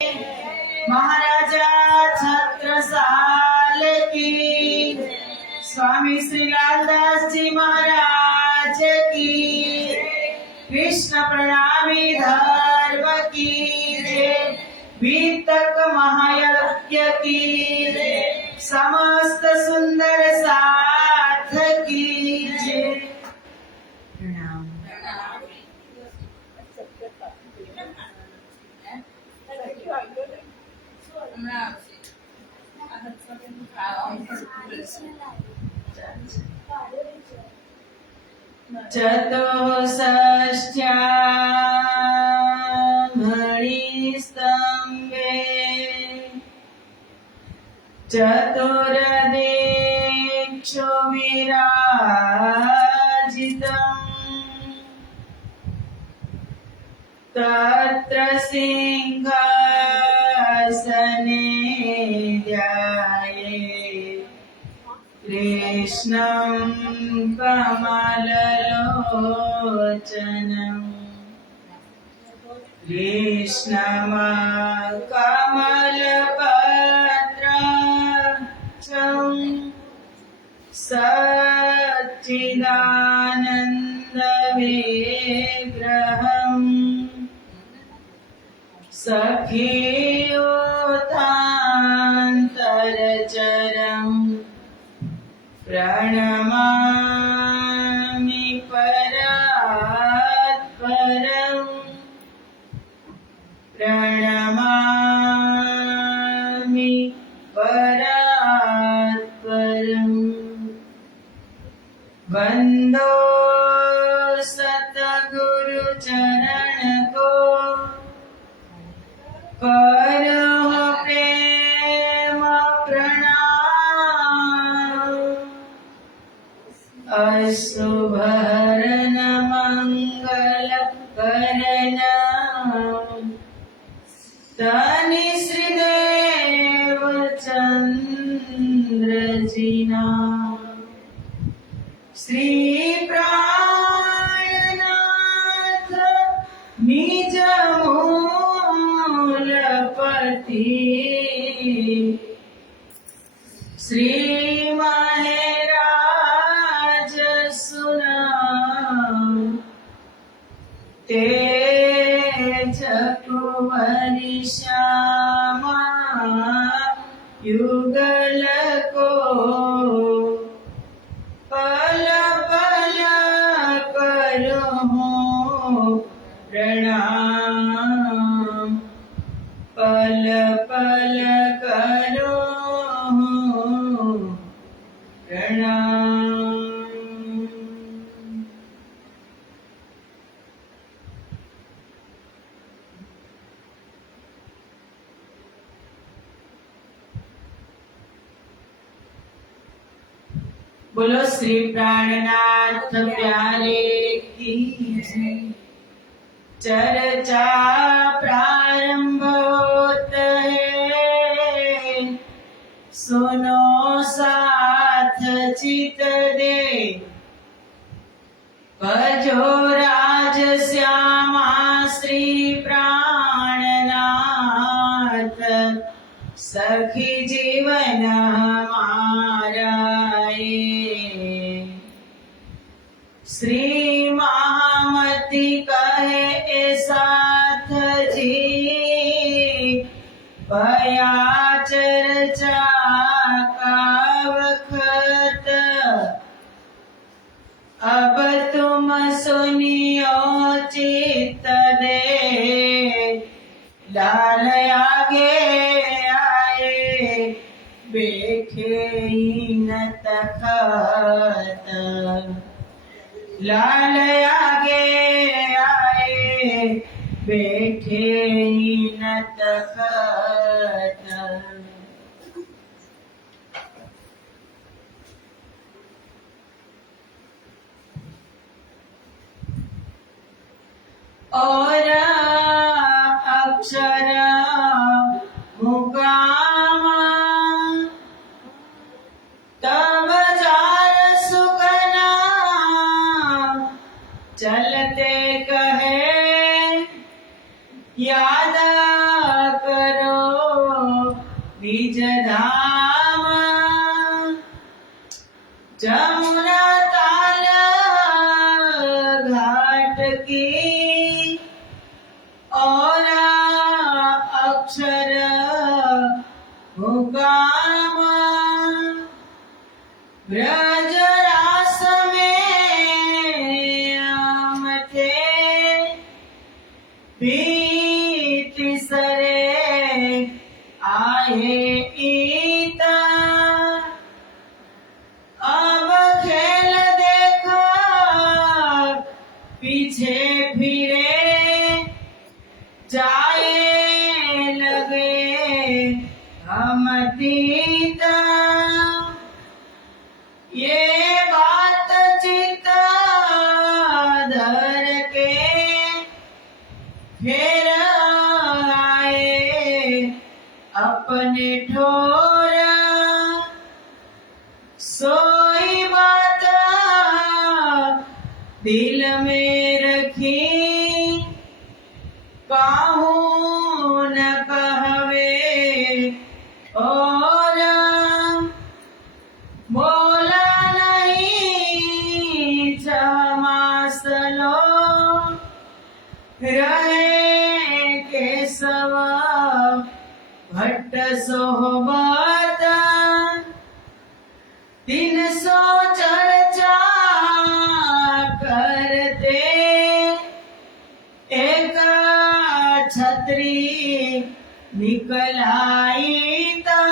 महाराजा छत्रसाल की, स्वामी श्री लालदास जी महाराज की, कृष्ण प्रणामी धर्म की जय, बीतक महायज्ञ की जय, समस्त सुंदर साथ की जय। प्रणाम। चतुष्षष्ट्या मणिस्तम्भे चतुर्दिक्षु विराजितम् तत्र सिंहासने ध्याये कृष्णं कमललोचनम् कृष्णमकमलपत्राक्षं सच्चिदानन्दविग्रहम् सखीयोतान्तरचरम् प्रणमामि परात्परम् प्रणमामि परात्परम् वन्दो सतगुरुचरण को करो प्रेम प्रणाम अशुभहरण मंगल करण तनि श्रीदेव चंद्र जीना श्री प्राणनाथ निज मूलपति श्री महराज सुना तेज कुंवरी श्यामा युगल को पल पल करो प्रणाम पल पल करो प्रणाम। बोलो श्री प्राणनाथ प्यारे की जय। चर्चा प्रारंभ होता है, सुनो साथ चित दे, भजो राज श्यामा श्री प्राणनाथ, सखी जीवन हमारा श्री महामती कहे ए साथ जी, भया चर्चा का वक्त, अब तुम सुनियो चित दे, लाल आगे आए बैठे न तखत, लाल आगे आए बैठे न तखत। और अक्षर मुकाम तब जार सुगना, चलते कहे याद कर जमुना ताल घाट की और अक्षर हुकाम ब्रज रास में आमते पीति सरे आए ईता अब खेल देखा पीछे फिरे जाए लगे हम तीता ये बात चिता धर के फिर आए अपने ठोर सोई बात दिल में रखी कहूँ न कहवे और बोला नहीं क्षमासलो रहे केशव भट्ट सोहबत 300 चर्चा करते एक छत्री निकल आई ता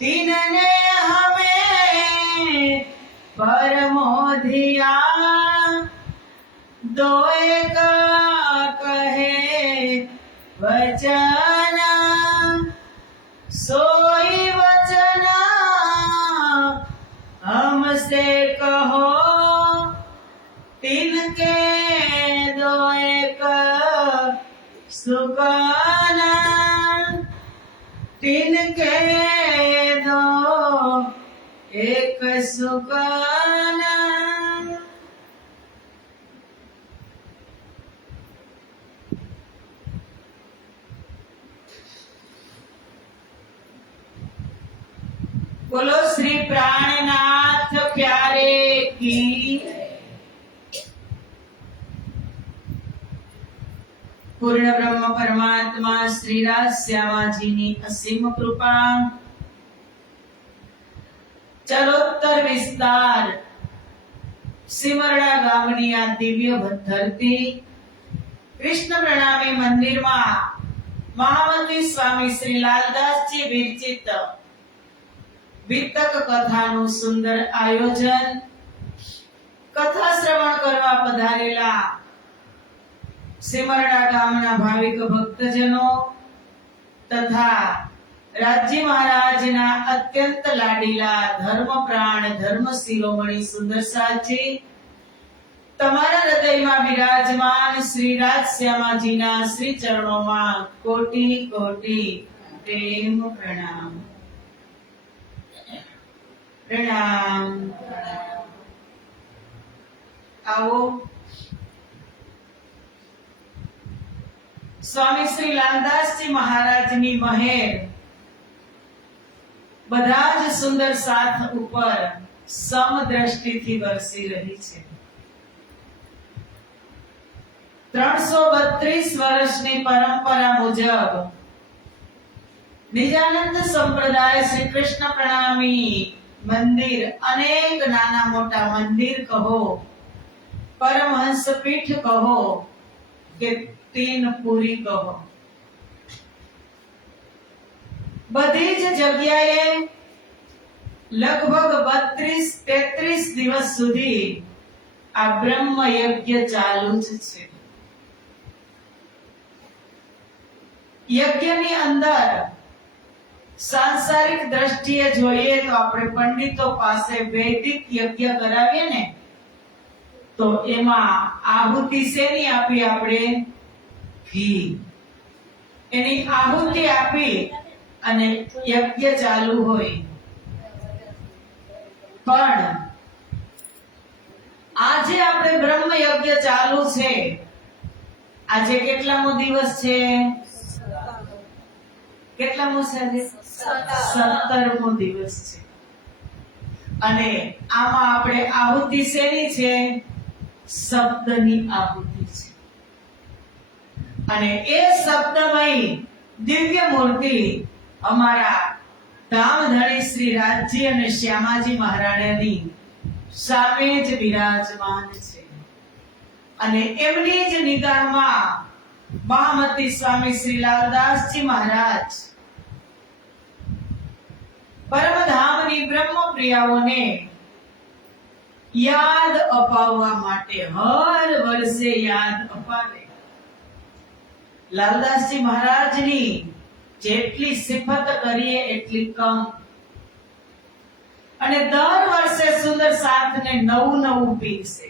3 ने हमें परमोधिया 2 एक कहे वचन सोई वचन हमसे कहो 3 के 2 एक सुकाना 3 के 2 एक सुकाना। बोलो श्री प्राणनाथ प्यारे की। पूर्ण ब्रह्म परमात्मा श्री राज श्यामाजीની અસીમ કૃપા ચરોતર વિસ્તાર સિમરડા ગામની આ દિવ્ય ધરતી કૃષ્ણ પ્રણામી મંદિરમાં મહામંત્રી સ્વામી શ્રી લાલદાસજી વિરચિત વિતક કથાનું સુંદર આયોજન કથા શ્રવણ કરવા પધારેલા સિમરડા ગામના ભાવિક ભક્તજનો તથા રાજ્ય મહારાજના અત્યંત લાડીલા ધર્મપ્રાણ ધર્મ શિરોમણી સુંદરસાજી તમારા હૃદયમાં વિરાજમાન શ્રી રાજ શ્યામાજીના શ્રી ચરણોમાં કોટી કોટી પ્રેમ પ્રણામ પ્રણામ। આવો સ્વામી શ્રી લાલદાસજી મહારાજની મહેર બધા જ સુંદર સાથ ઉપર સમદ્રષ્ટિથી વરસી રહી છે। 332 વર્ષની પરંપરા મુજબ નિજાનંદ સંપ્રદાય શ્રી કૃષ્ણ પ્રણામી મંદિર અનેક નાના મોટા મંદિર કહો પરમહંસ પીઠ કહો કે તીનપુરી કહો બધી જ જગ્યાએ લગભગ 32-33 દિવસ સુધી આ બ્રહ્મ યજ્ઞ ચાલુ જ છે। યજ્ઞની અંદર સાંસારિક દ્રષ્ટિએ જોઈએ તો આપણે પંડિતો પાસે વૈદિક યજ્ઞ કરાવીએ ને તો એમાં આહુતિ શેની આપી આપણે ઘી એની આહુતિ આપી અને યજ્ઞ ચાલુ હોય પણ આજે આપણે બ્રહ્મ યજ્ઞ ચાલુ છે। આજે કેટલામો દિવસ છે? કેટલામો છે આજે? 17મો દિવસ છે। અને આમાં આપણે આહુતિ શેની છે? શબ્દની આહુતિ છે. અને એ શબ્દમય દિવ્ય મૂર્તિ અમારા ધામધણી શ્રી રાજજી અને શ્યામાજી મહારાણાની સામે જ બિરાજમાન છે. અને એમની જ નિગાહમાં મહામતી સ્વામી શ્રી લાલદાસજી મહારાજ પરમધામની બ્રહ્મપ્રિયાઓને યાદ અપાવવા માટે હર વર્ષે યાદ અપાવે. લાલદાસજી મહારાજની જેટલી સિફત કરીએ એટલી કમ. અને દર વર્ષે સુંદર સાથને નવું નવું પીરસે.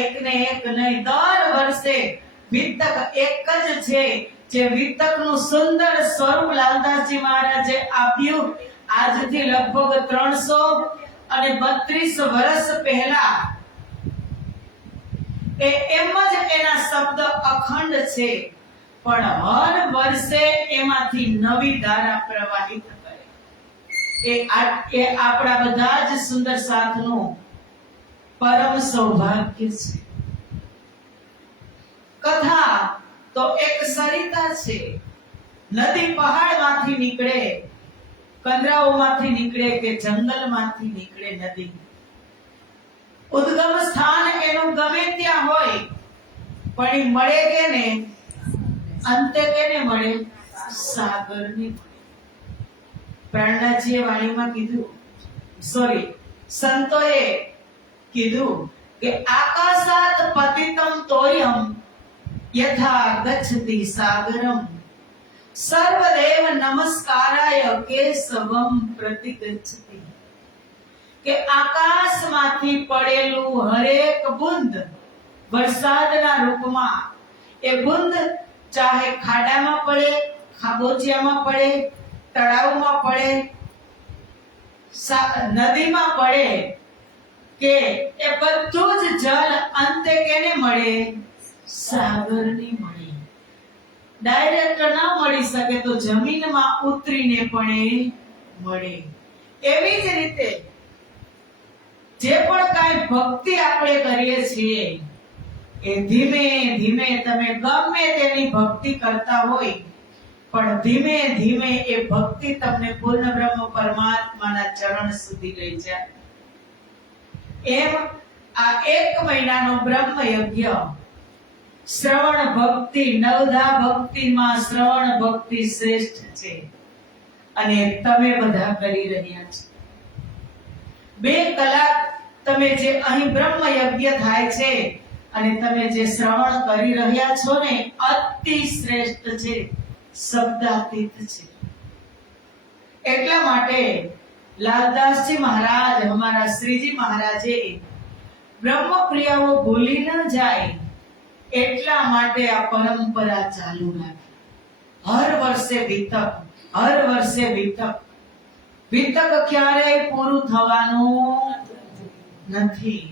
એક ને એક નહીં, દર વર્ષે વિતક એક જ છે. જે વિતકનું સુંદર સ્વરૂપ લાલદાસજી મહારાજે આપ્યું આજથી લગભગ 332 વર્ષ પહેલા, એમ જ એના શબ્દ અખંડ છે. પણ હર વર્ષે એમાંથી નવી ધારા પ્રવાહિત કરે. એ આપણા બધા જ સુંદર સાથનું પરમ સૌભાગ્ય છે. કથા તો એક સરિતા છે. નદી પહાડમાંથી નીકળે, કંદરાઓમાંથી નીકળે કે જંગલમાંથી નીકળે નદી. ઉદ્ગમ સ્થાન એનું ગમે ત્યાં હોય, પણ એ મળે કેને? અંતે કેને મળે? સાગરની. પ્રાણનાથજીએ વાણીમાં કીધું, સંતોએ કીધું કે આકાશાત પતિતમ તોયમ યથા ગચ્છતિ સાગરમ સર્વદેવ નમસ્કારાય કેશવમ પ્રતિગચ્છતિ. કે આકાશમાંથી પડેલું હરેક બુંદ વરસાદના રૂપમાં, એ બુંદ ચાહે ખાડામાં પડે, ખાબોચિયામાં પડે, તળાવમાં પડે, નદીમાં પડે, કે એ બધું જ જલ અંતે કેને મળે? સાગરની મળે. ડાયરેક્ટ ના મળી શકે તો જમીનમાં ઉતરીને પણ મળે. એવી જ રીતે જે પણ કાંઈ ભક્તિ આપણે કરીએ છીએ એ ધીમે ધીમે, તમે ગમે તેની ભક્તિ કરતા હોય, પણ ધીમે ધીમે એ ભક્તિ તમને પૂર્ણ બ્રહ્મ પરમાત્માના ચરણ સુધી લઈ જાય. એમ આ 1 મહિનાનો બ્રહ્મ યજ્ઞ શ્રવણ ભક્તિ, નવધા ભક્તિમાં શ્રવણ ભક્તિ શ્રેષ્ઠ છે. અને તમે બધા કરી રહ્યા છો. 2 કલાક તમે જે અહીં બ્રહ્મ યજ્ઞ થાય છે અને તમે જે શ્રવણ કરી રહ્યા છો ને, અતિ શ્રેષ્ઠ છે, શબ્દાતીત છે. એટલા માટે લાલદાસજી મહારાજ, અમારા શ્રીજી મહારાજે બ્રહ્મપ્રિયાઓ ભૂલી ન જાય એટલા માટે આ પરંપરા ચાલુ રાખી. હર વર્ષે વિતક, હર વર્ષે વિતક. વિતક ક્યારેય પૂરું થવાનું નથી.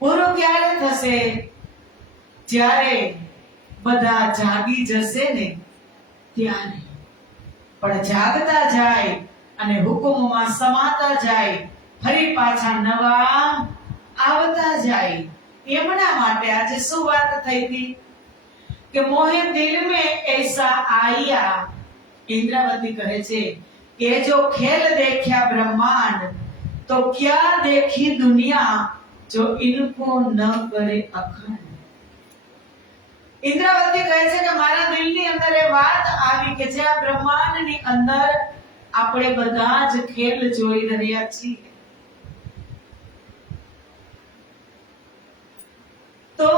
પૂરું ક્યારે થશે? જ્યારે બધા જાગી જશે ને ત્યારે. પણ જાગતા જાય અને હુકુમમાં સમાતા જાય, ફરી પાછા નવા આવતા જાય. એમના માટે આજે શું વાત થઈ હતી કે મોહે દિલ में ऐसा आया. इंद्रावती કહે છે કે જો ખેલ દેખ્યા બ્રહ્માંડ તો क्या देखी दुनिया जो इनको न करे अखंड. इंद्रावती કહે છે કે મારા દિલની અંદર એ વાત આવી કે જે આ બ્રહ્માંડની અંદર આપણે બધા જ ખેલ જોઈ રહ્યા છીએ. તો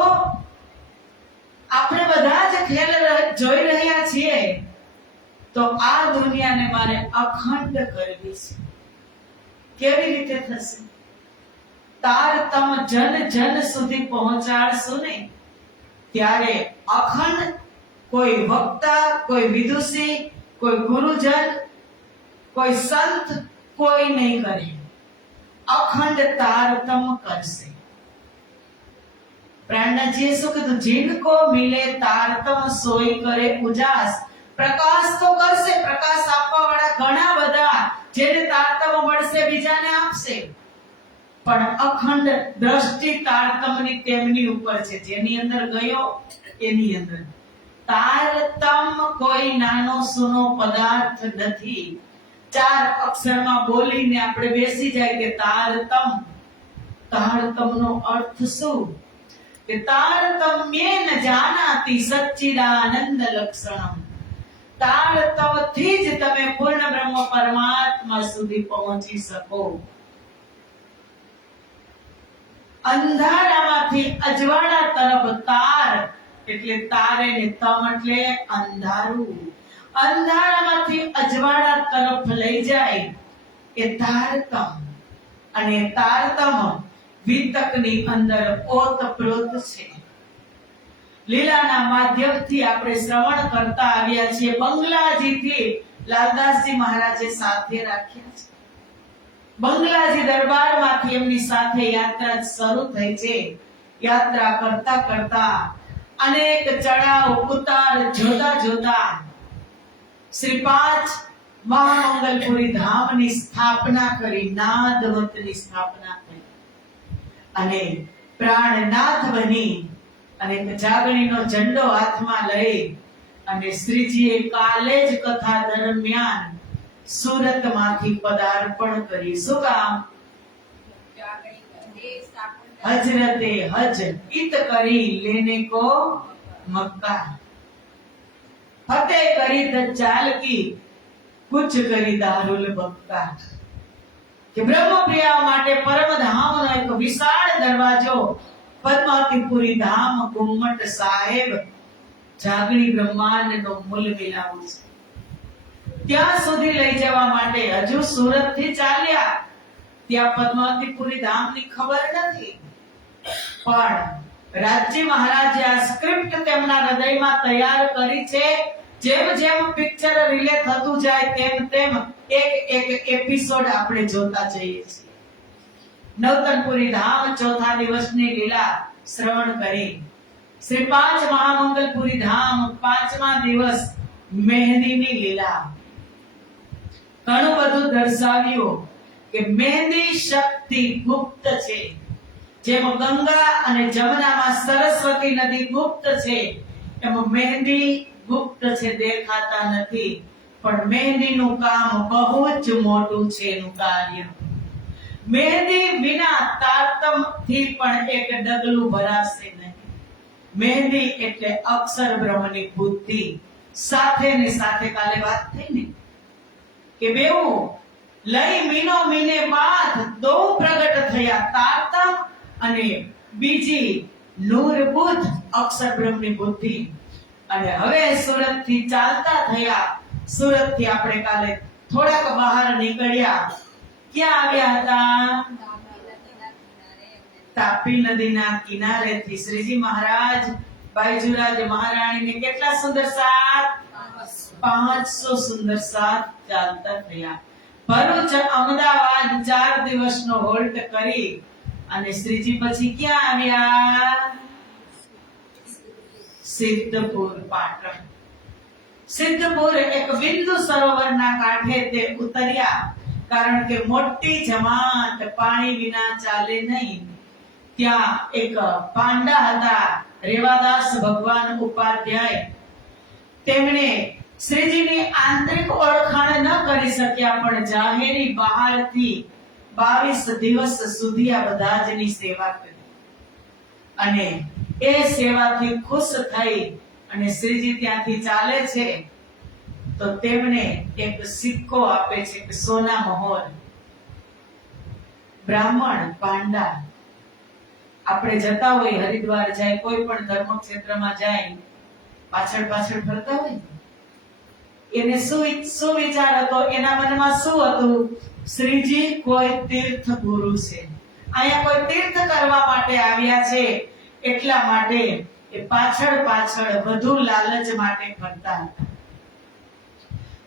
આપણે બધા જ ખેલ જોઈ રહ્યા છીએ, તો આ દુનિયાને મારે અખંડ કરવી છે. કેવી રીતે થશે? તારતમ જન જન સુધી પહોંચાડશું ને ત્યારે અખંડ કોઈ વક્તા, કોઈ વિદુષી, કોઈ ગુરુજન, કોઈ સંત કોઈ નહીં કરે. અખંડ તારતમ કરશે. પ્રાણનાથજીએ શું કીધું? जिनको मिले तारतम सोई करे उजास. પ્રકાશ તો કરશે, પ્રકાશ આપવા વાળા ઘણા બધા જેને તારતમ મળશે બીજાને આપશે, પણ અખંડ દ્રષ્ટિ તારતમની તેમની ઉપર છે, જેની અંદર ગયો એની અંદર. તારતમ કોઈ નાનો સૂનો પદાર્થ નથી. 4 અક્ષરમાં બોલીને આપણે બેસી જાય કે તારતમ. તારતમનો અર્થ શું? કે તારતમ્યેન જાનાતિ સચ્ચિદાનંદ લક્ષણમ. તારતમથી જ તમે પૂર્ણ બ્રહ્મ પરમાત્મા સુધી પહોંચી શકો. અંધારામાંથી અજવાળા તરફ તાર એટલે તારે ને તમ એટલે અંધારું. અંધારામાંથી અજવાળા તરફ લઈ જાય એ તારતમ. અને તારતમ વિતકની અંદર ઓતપ્રોત છે. લીલાના માધ્યમથી આપણે શ્રવણ કરતા આવ્યા છીએ. બંગલાજીથી લાલદાસજી મહારાજે સાથે રાખ્યા છે. બંગલાજી દરબારમાંથી એમની સાથે યાત્રા શરૂ થઈ છે. યાત્રા કરતા કરતા અનેક ચડાવ ઉતાર જોતા જોતા શ્રી 5 મહામંગલપુરી ધામની સ્થાપના કરી, નાદવંતની સ્થાપના કરી અને પ્રાણનાથ બની અને જાગણીનો ઝંડો હાથમાં લઈ અને શ્રીજીએ કાલે જ કથા દરમિયાન સુરતમાંથી પદાર્પણ કરી. શું કામ? હજરતે હજ ઈત કરી લેને કો મક્કા, ફતેહ કરી દજ્જાલ કી કુછ કરી દારુલ બક્કા. કે બ્રહ્મપ્રિયા માટે પરમધામનો એક વિશાળ દરવાજો પદ્માવતીપુરી ધામ ગુમ્મટ સાહેબ જાગણી બ્રહ્માંડનો મૂલ મિલાવો છે. ત્યાં સુધી લઈ જવા માટે હજુ સુરત થી ચાલ્યા. ત્યાં પદ્માવતીપુરી ધામની ખબર નથી, પણ રાજજી મહારાજે આ સ્ક્રિપ્ટ તેમના હૃદયમાં તૈયાર કરી છે. જેમ જેમ પિક્ચર રિલે થતું જાય તેમ તેમ એક એપિસોડ આપણે જોતા જઈએ છીએ. નવતનપુરી ધામ ચોથા દિવસની લીલા શ્રવણ કરી. શ્રી 5 મહામંગલપુરી ધામ 5મા દિવસ મહેંદીની લીલા. ઘણું બધું દર્શાવ્યું કે મહેંદી શક્તિ ગુપ્ત છે. જેમ ગંગા અને જમનામાં સરસ્વતી નદી ગુપ્ત છે, એમ મહેંદી ગુપ્ત છે, દેખાતા નથી, પણ મહેંદીનું કામ બહુ જ મોટું છે. એનું કાર્ય મહેંદી વિના તારતમથી પણ એક ડગલું ભરાશે નહીં. મહેંદી એટલે અક્ષર બ્રહ્મની બુદ્ધિ. સાથે ને સાથે કાલે વાત થઈ ને કે બેવું લઈ મીનો મીને બાદ દો પ્રગટ થયા, તારતમ અને બીજી નૂરબુદ્ધ અક્ષર બ્રહ્મની બુદ્ધિ. અને હવે સુરત થી ચાલતા થયા. સુરત થી આપણે કાલે થોડાક બહાર નીકળ્યા. ક્યાં આવ્યા હતા? તાપી નદીના કિનારેથી શ્રીજી મહારાજ બાઈજુરાજ મહારાણીને કેટલા સુંદર સાથ? 500 સુંદર સાથ ચાલતા થયા. ભરૂચ અમદાવાદ 4 દિવસનો હોલ્ટ કરી અને શ્રીજી પછી ક્યાં આવ્યા? સિદ્ધપુર પાટણ. સિદ્ધપુર એક બિંદુ સરોવરના કાંઠે તે ઉતર્યા, કારણ કે મોટી જમાત પાણી વિના ચાલે નહીં. ત્યાં એક પાંડા હતા, રેવાદાસ ભગવાન ઉપાધ્યાય. તેમણે શ્રીજીની આંતરિક ઓળખાણ ન કરી શક્યા, પણ જાહેરી બહારથી 22 દિવસ સુધી આ બધાજની સેવા કરી અને એ સેવાથી ખુશ થઈ અને શ્રીજી ત્યાંથી ચાલે છે તો તેમને એક સિક્કો આપે છે કે સોના મહોર. બ્રાહ્મણ પાંડા આપણે જતા હોય, હરિદ્વાર જાય, કોઈ પણ ધર્મ ક્ષેત્રમાં જાય, પાછળ પાછળ ફરતા હોય, એને શું વિચાર હતો? એના મનમાં શું હતું? શ્રીજી કોઈ તીર્થ ગુરુ છે, અહીંયા કોઈ તીર્થ કરવા માટે આવ્યા છે, એટલા માટે એ પાછળ પાછળ વધુ લાલચ માટે ફરતા હતા.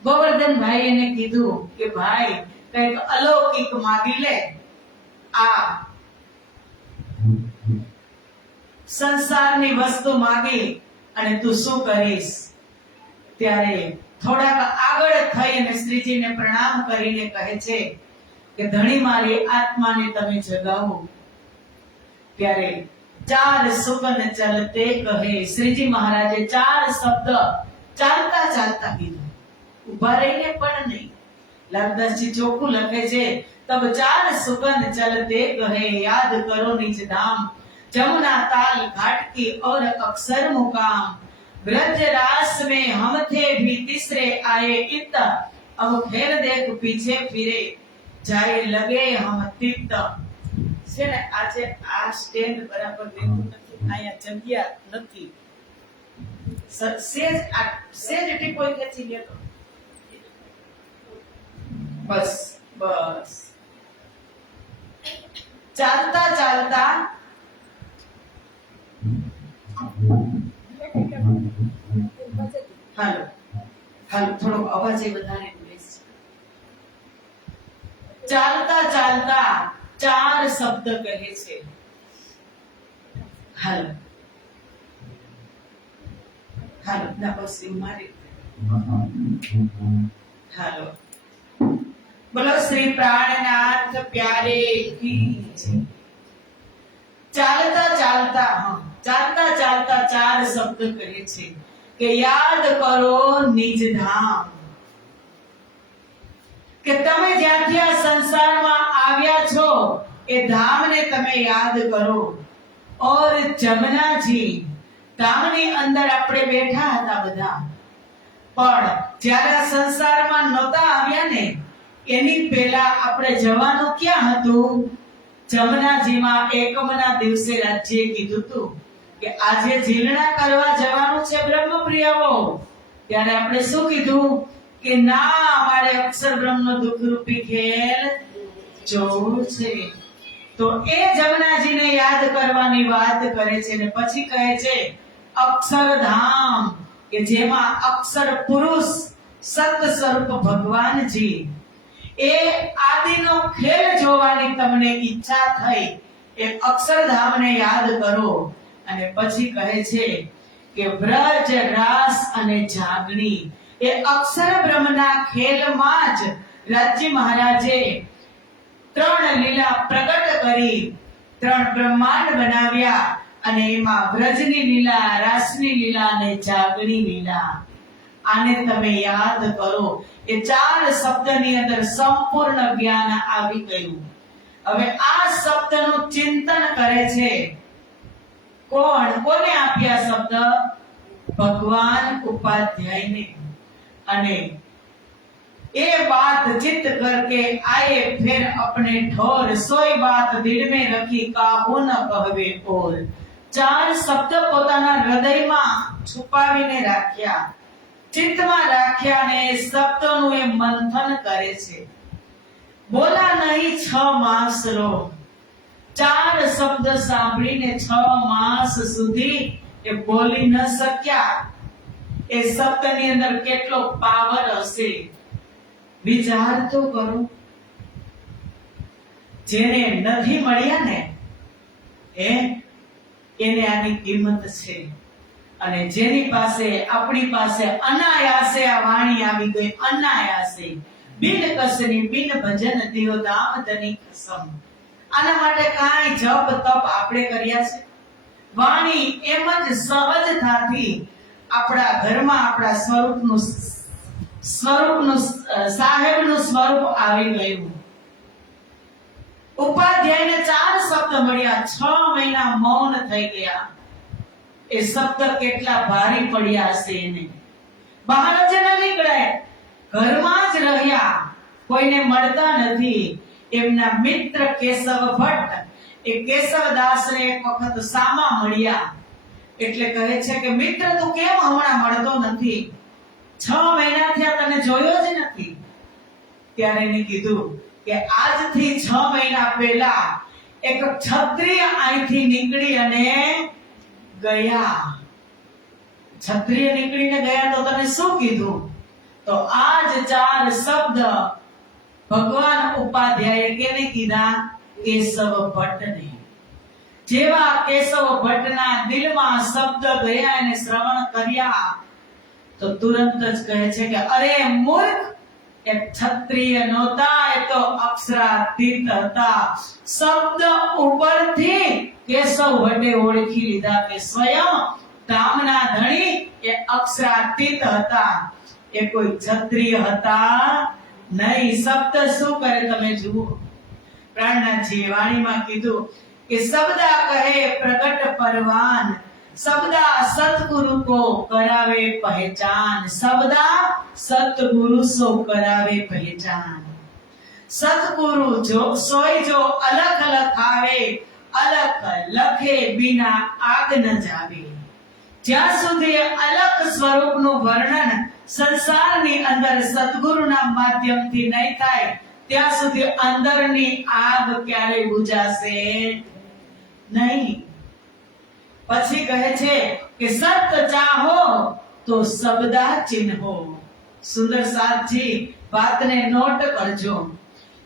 ગોવર્ધનભાઈ એને કીધું કે ભાઈ કંઈક અલૌકિક માગી લે. આ સંસારની વસ્તુ માગી અને તું શું કરીશ? ત્યારે થોડાક આગળ થઈ અને શ્રીજીને પ્રણામ કરીને કહે છે કે ધણી મારી આત્માને તમે જગાવો. ત્યારે ચાર સુગન ચલતે કહે. શ્રીજી મહારાજે ચાર શબ્દ ચાલતા ચાલતા કીધું, ઉભા રહીને પણ નહીં. લાલદાસજી ચોખ્ખું લખે છે, તબ ચાર સુગન ચલતે કહે, યાદ કરો નિજ ધામ, जमुना ताल घाट की और अक्सर मुकाम, ब्रज रास में हम थे भी तीसरे आए इत, अब खेल देख पीछे फिरे जाए लगे हम तित. છે ને આજે આ સ્ટેન્ડ બરાબર દેખતું નથી, અહીંયા જગ્યા નથી. સેજ ટીપો ખેંચી લે તો બસ બસ. ચાલતા ચાલતા હાલો હાલો થોડો અવાજ એ વધારે પ્લીઝ. ચાલતા ચાલતા ચાર શબ્દ કહે છે. હાલો હાલો ના બસ એવું મારી. હાલો બોલો શ્રી પ્રાણનાથ પ્યારે કી જય. ચાલતા ચાલતા ચાલતા ચાલતા ચાર શબ્દ કહે છે કે યાદ કરો નિજ ધામ, કે તમે જ્યાંથી આ સંસારમાં આવ્યા છો એ ધામને તમે યાદ કરો. ઓર જમનાજી, ધામની અંદર આપણે બેઠા હતા બધા, પણ જ્યારે આ સંસારમાં નહોતા આવ્યા ને એની પહેલા આપણે જવાનું ક્યાં હતું? જમનાજીમાં એકમના દિવસે રાજ્યે કીધું હતું કે આજે ઝીલણા કરવા જવાનું છે બ્રહ્મપ્રિયાઓ. ત્યારે આપણે શું કીધું કે ના, અમારે અક્ષર બ્રહ્મનો દુઃખરૂપી ખેલ જોવું છે. તો એ જમનાજીને યાદ કરવાની વાત કરે છે ને પછી કહે છે અક્ષરધામ, કે જેમાં અક્ષર પુરુષ સત સ્વરૂપ ભગવાનજી, એ આદિનો ખેલ જોવાની તમને ઈચ્છા થઈ, એ અક્ષરધામને યાદ કરો. અને પછી કહે છે કે વ્રજ રાસ અને જાગણી, એ અક્ષર બ્રહ્મના ખેલમાં જ રાજ્ય મહારાજે ત્રણ લીલા પ્રગટ કરી, ત્રણ બ્રહ્માંડ બનાવ્યા, અને એમાં વ્રજની લીલા, રાસની લીલા અને જાગણી લીલા. આને તમે યાદ કરો. એ ચાર શબ્દની અંદર સંપૂર્ણ જ્ઞાન આવી ગયું. હવે આ શબ્દનું ચિંતન કરે છે કોણ? કોને આપ્યા શબ્દ? ભગવાન ઉપાધ્યાયને. અને એ बात चित करके आए फिर अपने ठोर, सोई बात दिल में रखी काहू न कहवे और. ચાર શબ્દ પોતાના હૃદયમાં છુપાવીને રાખ્યા, ચિત્તમાં રાખ્યા, અને એ શબ્દોનું એ મંથન કરે છે. બોલા નહીં 6 માસ રો. ચાર શબ્દ સાંભળીને 6 માસ સુધી એ બોલી ન શક્યા. એ શબ્દની અંદર કેટલો પાવર હશે વિચાર તો કરો. જેને નથી મળ્યા ને એને આની કિંમત છે. અને જેની પાસે, આપણી પાસે અનાયાસે આ વાણી આવી ગઈ, અનાયાસે, બિન કસની બિન ભજન દિયો દામ ધની કસમ. આના માટે કાંઈ જપ તપ આપણે કર્યા છે? વાણી એમ જ સહજતાથી આપણા ઘરમાં આપણા સ્વરૂપનું સાહેબનું સ્વરૂપ આવી ગયું. ઉપાધ્યાયને 4 શબ્દ મળ્યા, 6 મહિના મૌન થઈ ગયા. એ શબ્દ કેટલા ભારી પડ્યા હશે એને. બહાર જ ન નીકળાય, ઘરમાં જ રહ્યા, કોઈને મળતા નથી. એમના મિત્ર કેશવ ભટ્ટ, એ કેશવદાસને એક વખત સામા મળ્યા, એટલે કહે છે કે મિત્ર તું કેમ હમણાં મળતો નથી? 6 મહિના થયા તને જોયો જ નથી. ત્યારે એને કીધું કે આજથી 6 મહિના પહેલા એક ક્ષત્રિય અહીંથી નીકળી અને ગયા. ક્ષત્રિય નીકળીને ગયા તો તને શું કીધું? તો આજ 4 શબ્દ ભગવાન ઉપાધ્યાયે કેને કીધા? કેશવ ભટ્ટને. જેવા કેશવ ભટ્ટના દિલમાં શબ્દ ગયા અને શ્રવણ કર્યા, તો તુરંત જ કહે છે કે અરે મૂર્ખ, એ ક્ષત્રિય નહોતા, એ તો અક્ષરાતીત હતા. શબ્દ ઉપરથી કેશવ ભટ્ટે ઓળખી લીધા કે સ્વયં ધામના ધણી એ અક્ષરાતીત હતા, એ કોઈ ક્ષત્રિય હતા નહીં. શબ્દ શું કરે તમે જુઓ. પ્રાણનાથજીએ વાણીમાં કીધું કે શબ્દા કહે પ્રગટ પરવાન, શબ્દા સતગુરુ को करावे पहचान, शब्दा सतगुरु सो करावे पहचान. सतगुरु जो सोई जो अलग अलग आवे, अलग लखे बिना आग न जावे. જ્યાં સુધી અલગ સ્વરૂપનું વર્ણન સંસારની અંદર સદગુરુના માધ્યમથી નહીં થાય ત્યાં સુધી અંદરની આગ ક્યારે બુઝાશે નહીં. પછી કહે છે કે સત ચાહો તો શબ્દા ચિન્હો. સુંદર સાથજી વાતને નોટ કરજો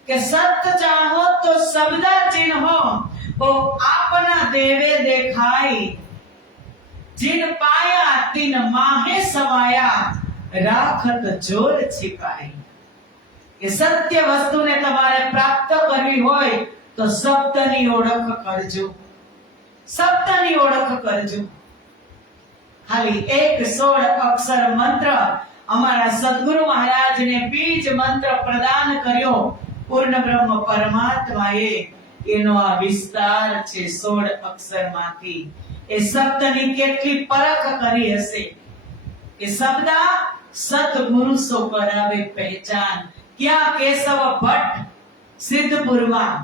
કે સત ચાહો તો શબ્દા ચિન્હો, ઓ આપના દેવે દેખાય. जिन पाया तिन माहे समाया, राखत जोर छिपाई. કે સત્ય વસ્તુને તમારે પ્રાપ્ત કરવી હોય તો શબ્દની ઓળખ કરજો, શબ્દની ઓળખ કરજો. ખાલી એક 16 અક્ષર મંત્ર અમારા સદગુરુ મહારાજને બીજ મંત્ર પ્રદાન કર્યો પૂર્ણ બ્રહ્મ પરમાત્માએ. એનો આ વિસ્તાર છે 16 અક્ષરમાંથી. એ શબ્દની કેટલી પરખ કરી હશે કે શબ્દા સતગુરુ સો કરાવે પહેચાન. ક્યાં? કેશવ ભટ્ટ સિદ્ધપુરમાં.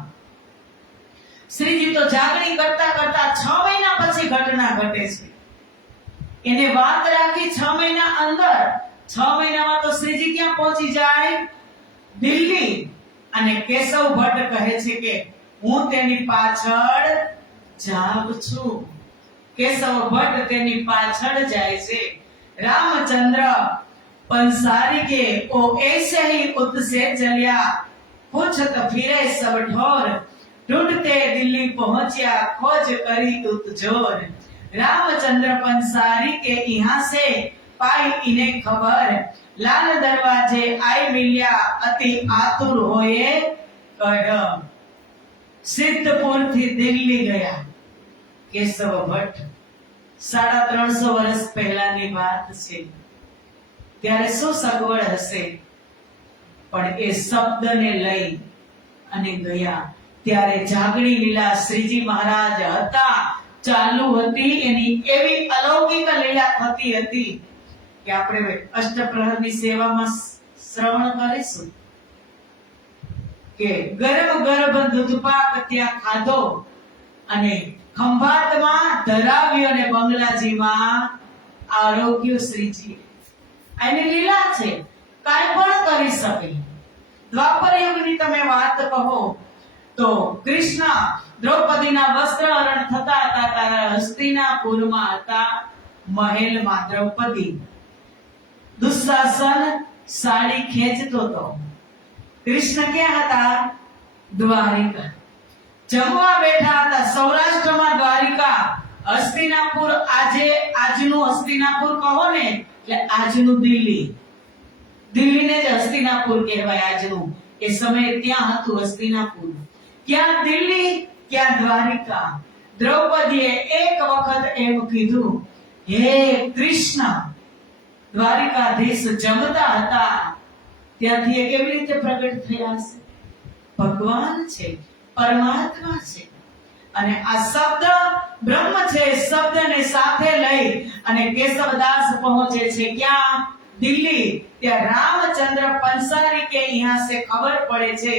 શ્રીજી તો જાગણી કરતા કરતા 6 મહિના પછી ઘટના ઘટે છે. એને વાત રાખી 6 મહિના અંદર. 6 મહિનામાં તો શ્રીજી ક્યાં પહોંચી જાય? દિલ્હી. અને કેશવ ભટ્ટ કહે છે કે હું તેની પાછળ જાઉં છું. કેશવ ભટ્ટ તેની પાછળ જાય છે. रामचंद्र पंसारी के ओ ऐसे ही उत से चलिया, पूछत फिरे सब ढोर, ढूंढते दिल्ली पहुंचिया, खोज करी उत जोर. रामचंद्र पंसारी के यहाँ से पाई इन्हें खबर, लाल दरवाजे आई मिलिया, अति आतुर होए कड़. सिद्धपुर थी दिल्ली गया કેશવ ભટ્ટ. 350 વર્ષ પહેલાની વાત છે. ત્યારે શું સગવડ હશે, પણ એ શબ્દને લઈ અને ગયા. ત્યારે જાગણી લીલા શ્રીજી મહારાજ હતા, ચાલુ હતી. એની એવી અલૌકિક લીલા થતી હતી કે આપણે અષ્ટપ્રહરની સેવામાં શ્રવણ કરીશું કે ગરમ ગરમ દૂધપાક ત્યાં ખાધો અને ખંભાતમાં ધરાવ્યો અને બંગલાજીમાં આરોગ્ય શ્રીજી. એની લીલા છે, કાંઈ પણ કરી શકે. દ્વાપર યુગની તમે વાત કહો તો કૃષ્ણ દ્રૌપદીના વસ્ત્ર હરણ થતા હતા ત્યારે હસ્તિનાપુરમાં હતા મહેલમાં દ્રૌપદી. દુશાસન સાડી ખેંચતો હતો. કૃષ્ણ ક્યાં હતા? દ્વારિકા. જમવા બેઠા હતા સૌરાષ્ટ્રમાં દ્વારિકા. હસ્તિનાપુર આજનું હસ્તિનાપુર કહો ને એટલે આજનું દિલ્હી. દિલ્હીને જ હસ્તિનાપુર કહેવાય આજનું. એ સમયે ત્યાં હતું હસ્તિનાપુર. ક્યાં દિલ્હી, ક્યાં દ્વારિકા. દ્રૌપદીએ એક વખત એમ કીધું, હે કૃષ્ણ. દ્વારિકાધીશ જમતા હતા ત્યાંથી એ કેવી રીતે પ્રગટ થયા હશે? ભગવાન છે, પરમાત્મા છે. અને આ શબ્દ બ્રહ્મ છે. શબ્દને સાથે લઈ અને કેશવદાસ પહોંચે છે ક્યાં? દિલ્હી. ત્યાં રામચંદ્ર पंसारी के यहाँ से खबर પડે છે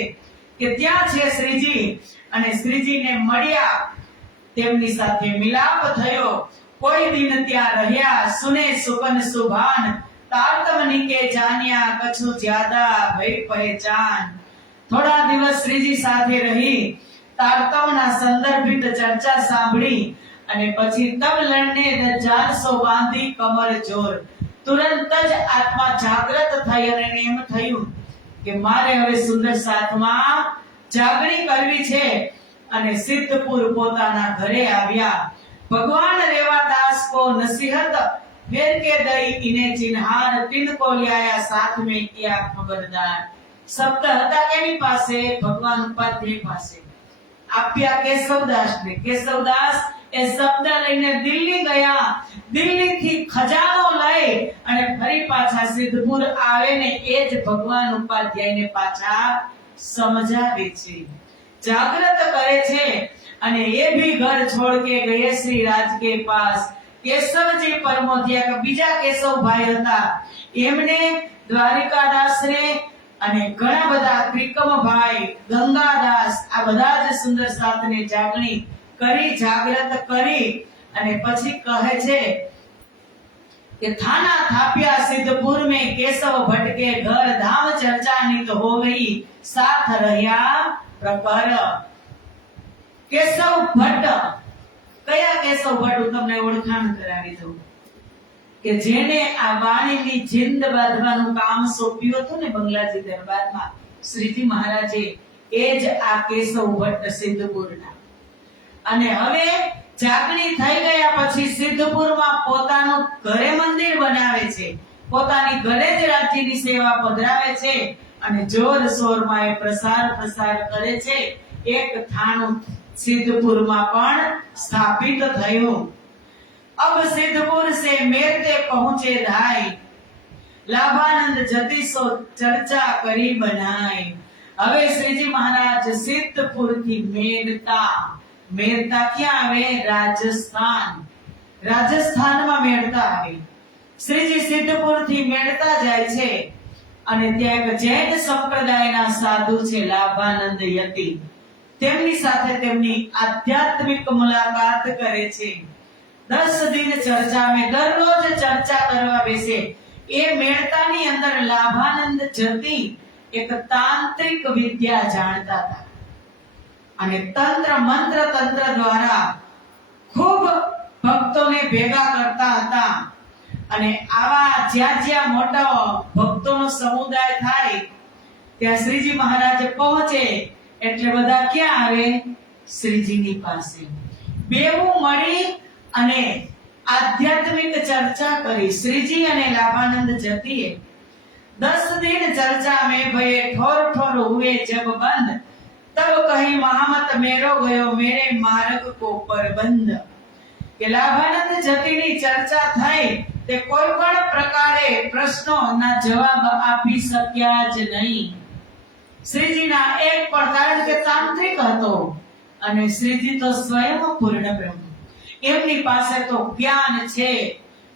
કે ત્યાં છે શ્રીજી. અને શ્રીજીને મળ્યા, તેમની સાથે મિલાપ થયો. કોઈ દિન ત્યાં રહ્યા, સુને સુકન સુભાન, તારતમની કે જાન્યા, કछु જ્યાદા ભય પહેચાન. થોડા દિવસ શ્રીજી સાથે રહી, તારતમના સંદર્ભિત ચર્ચા સાંભળી અને પછી તબ લડને દજાર સો બાંધી કમર જોર. તુરંત જ આત્મા જાગૃત થઈ અને એમ થયું કે મારે હવે સુંદર સાથમાં જાગણી કરવી છે. અને સિદ્ધપુર પોતાના ઘરે આવ્યા. ભગવાન રેવાદાસ કો નસીહત फिर के दई इने चिन्हार तिनको ल्याया साथ में किया खबरदार। शब्द હતા કેની પાસે? ભગવાન ઉપાધ્યાય પાસે આપ્યા કેશવદાસ ને। કેશવદાસ એ શબ્દ લઈને દિલ્હી ગયા, દિલ્હી થી ખજાનો લઈ અને ફરી પાછા સિદ્ધપુર આવે ને એ જ ભગવાન ઉપાધ્યાયને પાછા સમજાવે છે, જાગૃત કરે છે। અને એ भी घर छोड़ के गए श्री राज के पास। केशवजी परमोधिया का बीजा केशव भाई હતા, એમને દ્વારિકાદાસ ને અને ઘણા બધા ત્રિકમ ભાઈ, ગંગાદાસ, આ બધા જ સુંદર સાથને જાગણી કરી, જાગૃત કરી અને પછી કહે છે કે थाना थापिया सिद्धपुर में केशव भट्ट के घर धाम चर्चा नित हो गई, साथ રહ્યા પ્રપર। केशव भट्ट કયા કેશવ ભટ્ટ? હું તમને ઓળખાણ કરાવી દઉં કે જેને આ વાણીની જીંદ બાંધવાનું કામ સોંપ્યું હતું ને બંગલાજી દરબારમાં શ્રીજી મહારાજે, એ જ આ કેશવ ભટ્ટ સિદ્ધપુરના। અને હવે જાગણી થઈ ગયા પછી સિદ્ધપુરમાં પોતાનું ઘરે મંદિર બનાવે છે, પોતાની ઘરે જ રાજ્યની સેવા પધરાવે છે અને જોર શોરમાં એ પ્રસાર કરે છે। એક થાણું सिद्धपुरमा पण स्थापित थयो। अब सिद्धपुर से मेरते पहुंचे धाई, लाभानंद जति सो चर्चा करी बनाई। હવે શ્રીજી મહારાજ સિદ્ધપુર થી મેરતા, મેરતા ક્યાં આવે? રાજસ્થાન, રાજસ્થાનમાં મેરતા આવે। શ્રીજી સિદ્ધપુર થી મેરતા જાય છે અને ત્યાં એક જૈન સંપ્રદાયના સાધુ છે લાભાનંદ યતિ, તેમની સાથે તેમની આધ્યાત્મિક મુલાકાત કરે છે। 10 दिन ચર્ચા में દરરોજ ચર્ચા કરવા બેસે। એ મેળતાની અંદર લાભાનંદ જતી એક તાંત્રિક વિદ્યા જાણતા હતા અને તંત્ર મંત્ર તંત્ર દ્વારા ખૂબ ભક્તોને ભેગા કરતા હતા। અને આવા જ્યાં મોટા ભક્તોનો સમુદાય થાય ત્યાં શ્રીજી મહારાજ પહોંચે એટલે બધા ક્યાં આવે? શ્રીજીની પાસે। બેવું મળી અને આધ્યાત્મિક ચર્ચા કરી શ્રીજી અને લાભાનંદ જતીએ। 10 दिन चर्चा में भये ठोर ठोर हुए जब बंद, तब कहीं महामत मेरो गयो मेरे मार्ग को परबंद। કે લાભાનંદ જતીની ચર્ચા થઈ તે કોઈ પણ પ્રકારે પ્રશ્નોના જવાબ આપી શક્યા જ નહીં। શ્રીજીના એક પણ, કારણ કે તાંત્રિક હતો અને શ્રીજી તો સ્વયં પૂર્ણ બ્રહ્મ, એમની પાસે તો જ્ઞાન છે,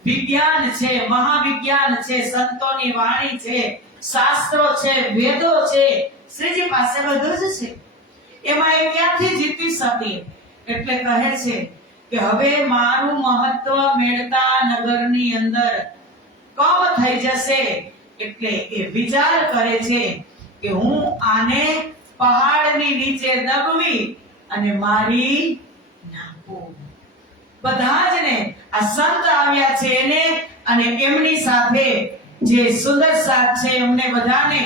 વિજ્ઞાન છે, મહાવિજ્ઞાન છે, સંતોની વાણી છે, શાસ્ત્રો છે, વેદો છે, શ્રીજી પાસે બધું જ છે। એમાં એ ક્યાંથી જીતી શકે? એટલે કહે છે કે હવે મારું મહત્વ મેળતા નગરની અંદર કમ થઈ જશે। એટલે એ વિચાર કરે છે કે હું આને પહાડની નીચે દબવી અને મારી નાખું। બધા જ ને આ સંત આવ્યા છે એને અને એમની સાથે જે સુંદર સાથ છે એમને બધાને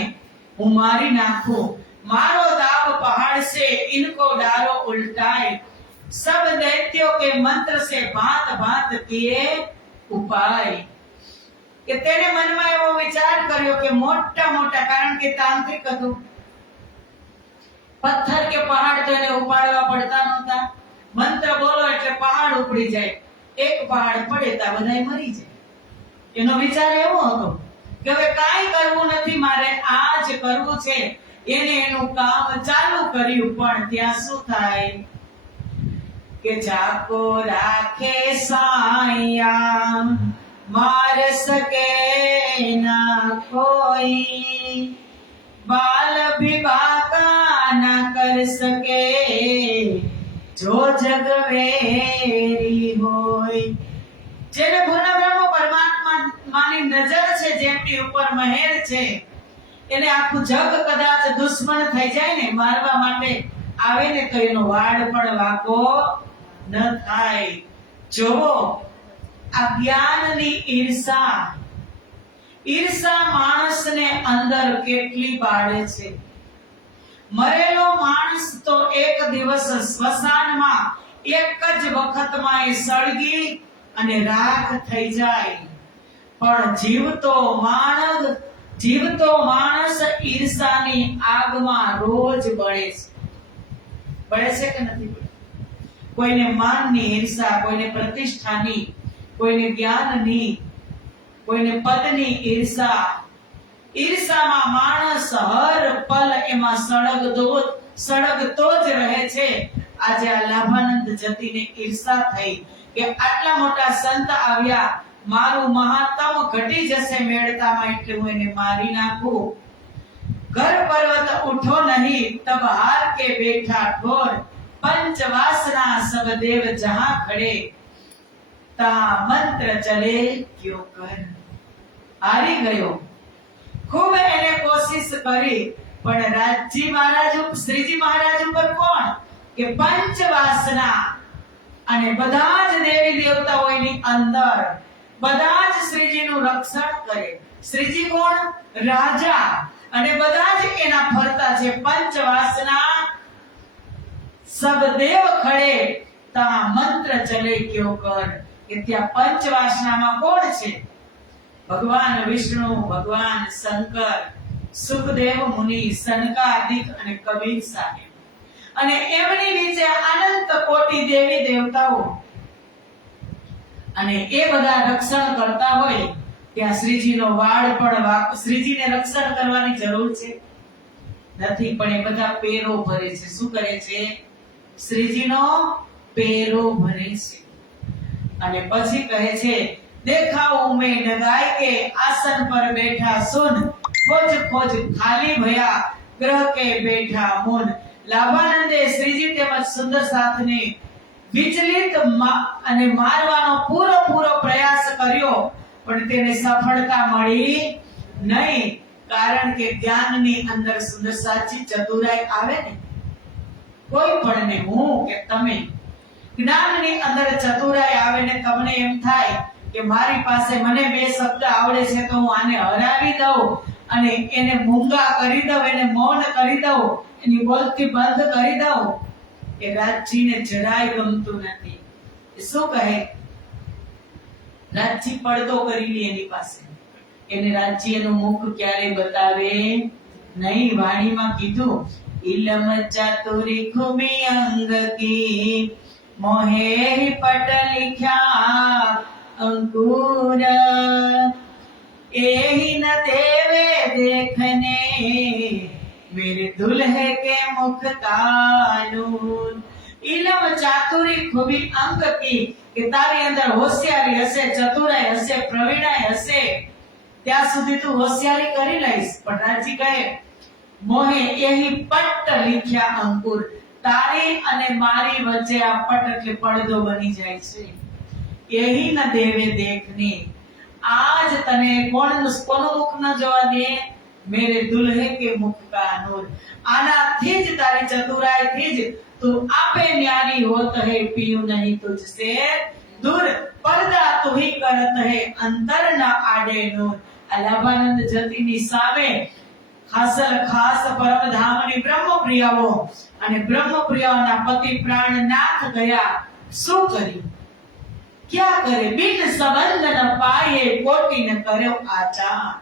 હું મારી નાખું। मारो दाव पहाड़ से इनको डारो उल्टाए, सब दैत्यों के मंत्र से भांत भांत किए उपाय। કે તેને મનમાં એવો વિચાર કર્યો કે મોટા મોટા, કારણ કે તાંત્રિક હતું, પથ્થર કે પહાડ તો એને ઉપાડવા પડતા નહોતા। મંત્ર બોલો એટલે પહાડ ઉપડી જાય, એક પહાડ પડે તો બધાય મરી જાય। એનો વિચાર એવો હતો કે હવે કાંઈ કરવું નથી, મારે આ જ કરવું છે। એને એનું કામ ચાલુ કર્યું, પણ ત્યાં શું થાય કે જાકો રાખે સાયા मार सके ना कोई, बाल भी बाका ना कर सके जो जग वेरी होय। જેને પૂર્ણ બ્રહ્મ પરમાત્મા માની નજર છે, જેમની ઉપર મહેર છે, એને આખું જગ કદાચ દુશ્મન થઈ જાય ને, મારવા માટે આવે ને તો એનો વાડ પણ વાકો ન થાય। જોવો આ જ્ઞાનની ઈર્ષા, ઈર્ષા માણસને અંદર કેટલી બાળે છે। મરેલો માણસ તો એક દિવસ સ્મશાનમાં એક જ વખતમાં એ સળગી અને રાખ થઈ જાય। પણ જીવતો માણસ ઈર્ષાની આગમાં રોજ બળે છે કે નથી બળે? કોઈને માનની ઈર્ષા, કોઈને પ્રતિષ્ઠાની, કોઈને જ્ઞાનની, કોઈને પદની ઈર્ષામાં માણસ હર પલ એમાં સળગતો જ રહે છે. આજે આ લાભાનંદ જતીને ઈર્ષા થઈ કે આટલા મોટા સંત આવ્યા, મારું મહાત્મ ઘટી જશે મેળતામાં, એટલે હું એને મારી નાખું. ઘર પર્વત ઉઠો નહીં તબ હાર કે બેઠા ઠોર, पंच वासना सब देव जहां खड़े, ता मंत्र चले क्यों कर. हारी गयो. खूब એને કોશિશ કરી, પણ શ્રીજી મહારાજ ઉપર કોણ કે પંચ વાસના અને બધા જ દેવી દેવતાઓની અંદર બધા જ શ્રીજીનું રક્ષણ કરે. શ્રીજી કોણ? રાજા, અને બધા જ એના ફરતા છે. પંચ વાસના सब देव खड़े, ता मंत्र चले क्यों कर. કે ત્યાં પંચ વાસનામાં કોણ છે? ભગવાન વિષ્ણુ, ભગવાન શંકર, સુખદેવ મુનિ, સનકાદિક અને કબીર સાહેબ, અને એમની નીચે અનંત કોટી દેવી દેવતાઓ, અને એ બધા રક્ષણ કરતા હોય ત્યાં શ્રીજીનો વાળ પણ શ્રીજીને રક્ષણ કરવાની જરૂર છે નથી, પણ એ બધા પેરો ભરે છે. શું કરે છે? શ્રીજીનો પેરો ભરે છે. અને પછી કહે છે, દેખાઉ મેં ડગાઈ કે આસન પર બેઠા સુન, ખોજ ખોજ ખાલી ભયા ગ્રહ કે બેઠા મુન. લાભાનંદે શ્રીજી તેમજ સુંદર સાથને વિચલિત અને મારવાનો પૂરો પ્રયાસ કર્યો, પણ તેને સફળતા મળી નહીં. કારણ કે જ્ઞાનની અંદર સુંદર સાચી ચતુરાઈ આવે ને, કોઈ પણ ને હું કે તમે જ્ઞાનની અંદર ચતુરાઈ આવે ને તમને એમ થાય કે મારી પાસે મને બે શબ્દ આવડે છે તો હું આને હરાવી દઉં અને એને મૂંગા કરી દઉં, એને મૌન કરી દઉં, એની બોલતી બંધ કરી દઉં. એ રાજજીને જરાય ગમતું નથી. શું કહે? રાજજી પડદો કરી લે એની પાસે. એને રાજજી એનું મુખ ક્યારે બતાવે નહીં. વાણીમાં કીધું, इलम चातुरी खूबी अंग की, मोहे पट लिख्या अंकुर, एही न देवे देखने मेरे दुल्हे के मुख का नूर. इलम चातुरी खूबी अंग की, કે તારી અંદર હોશિયારી હશે, ચતુરાઈ હશે, પ્રવીણાઈ હશે, ત્યાં સુધી તું હોશિયારી કરી લઈશ. પણ રાજી કહે, મોહે એહી પટ્ટ લીખ્યા અંકુર, તારી અને મારી વચ્ચે આ પટ એટલે પડદો બની જાય છે. એહી ન દેવે દેખને, આજ તને કોનું મુખ ન જોવા દે? મેરે દુલ્હે કે મુખ કા નૂર. આનાથી જ તારી ચતુરાઈથી જ તું આપે ન્યારી હોત હે, પીયું નહીં તુજસે દૂર. પડદા તું હી કરત હે, અંતર ન આડે નૂર. આ લાભાનંદ જતીની સામે ખાસ પરમધામની બ્રહ્મપ્રિયાઓ અને બ્રહ્મપ્રિયાઓના પતિ પ્રાણનાથ ગયા. શું કર્યું? ક્યાં કરે? બિન સંબંધ ન પાયે કોટી ન કર્યો આચાર.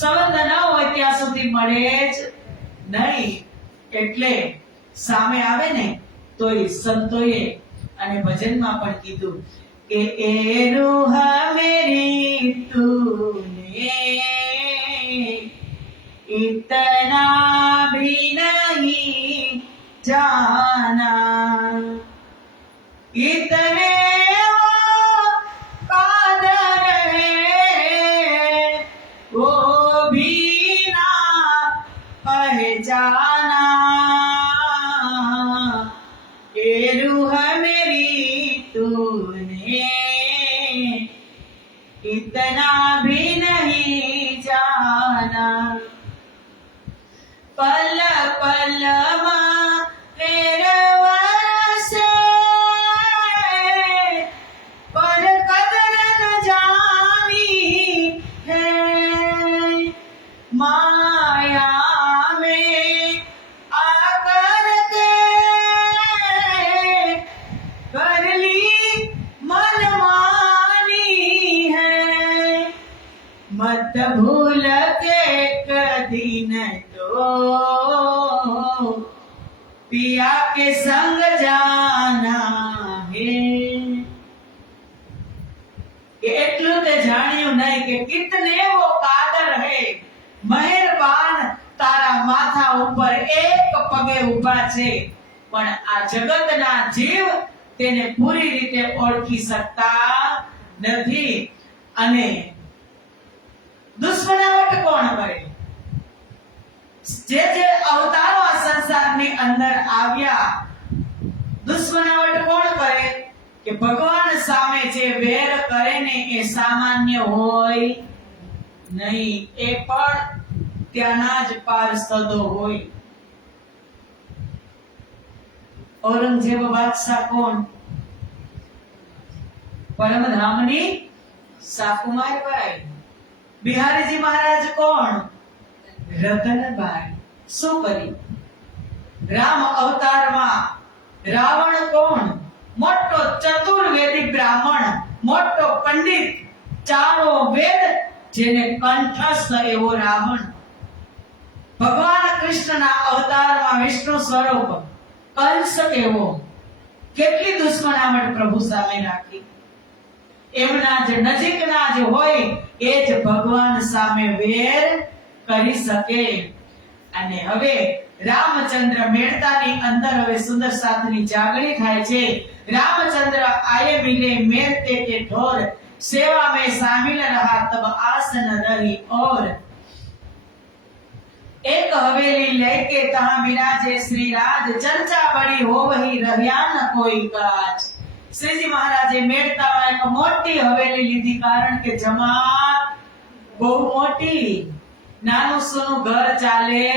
સંબંધ ન હોય ત્યાં સુધી મળે જ નહીં. એટલે સામે આવે ને તોય સંતોએ અને ભજનમાં પણ કીધું કે એ રૂહ મેરી તૂને इतना भी नहीं जाना, इतने वो कादर है वो भी ना पहचाना. ए रूह मेरी तूने इतना भी नहीं जाना. पल पल मां फेरवसे पर कदर न जानी है. माया में आकर के कर ली मनमानी है. नहीं तो पिया के संग जाना है. એટલું તે જાણ્યું નહીં કે કિતને વો કાદર હે, મહેરબાન તારા માથા ઉપર એક પગે ઊભા છે, પણ આ જગતના જીવ તેને પૂરી રીતે ઓળખી શકતા નથી. અને દુશ્મનાવટ કોણ કરે? જે અવતારો આ સંસારની અંદર આવ્યા, દુશ્મનાવટ કોણ કરે? કે ભગવાન સામે જે વેર કરે ને એ સામાન્ય હોય નહીં, એ પણ ત્યાંના જ પાર્ષદો હોય. ઔરંગઝેબ બાદશાહ કોણ? પરમધામની સાકુમારબાઈ. બિહારીજી મહારાજ કોણ? રતનબાઈ. શું કર્યું? રામ અવતારમાં રાવણ કોણ? મોટો ચતુર્વેદી બ્રાહ્મણ, મોટો પંડિત, ચારો વેદ જેને કંઠસ્થ એવો રાવણ. ભગવાન કૃષ્ણના અવતારમાં વિષ્ણુ સ્વરૂપ કંસ કેવો, કેટલી દુશ્મનાવટ પ્રભુ સામે રાખી. એમના જે નજીકના જે હોય એ જ ભગવાન સામે વેર કરી શકે. અને હવે રામચંદ્ર મેળતાની અંદર હવે સુંદર સાથની જાગણી થાય છે. रामचंद्र आए मिले मेरते के ढोर, सेवा में शामिल रहा तब आस न रही. और एक हवेली लेके तहां विराजे श्री राज, चर्चा बड़ी हो वही રહ્યા ન કોઈ કાજ. શ્રીજી મહારાજે મેળતામાં એક મોટી હવેલી લીધી, કારણ કે જમાત બહુ મોટી, નાનું સૂનું ઘર ચાલે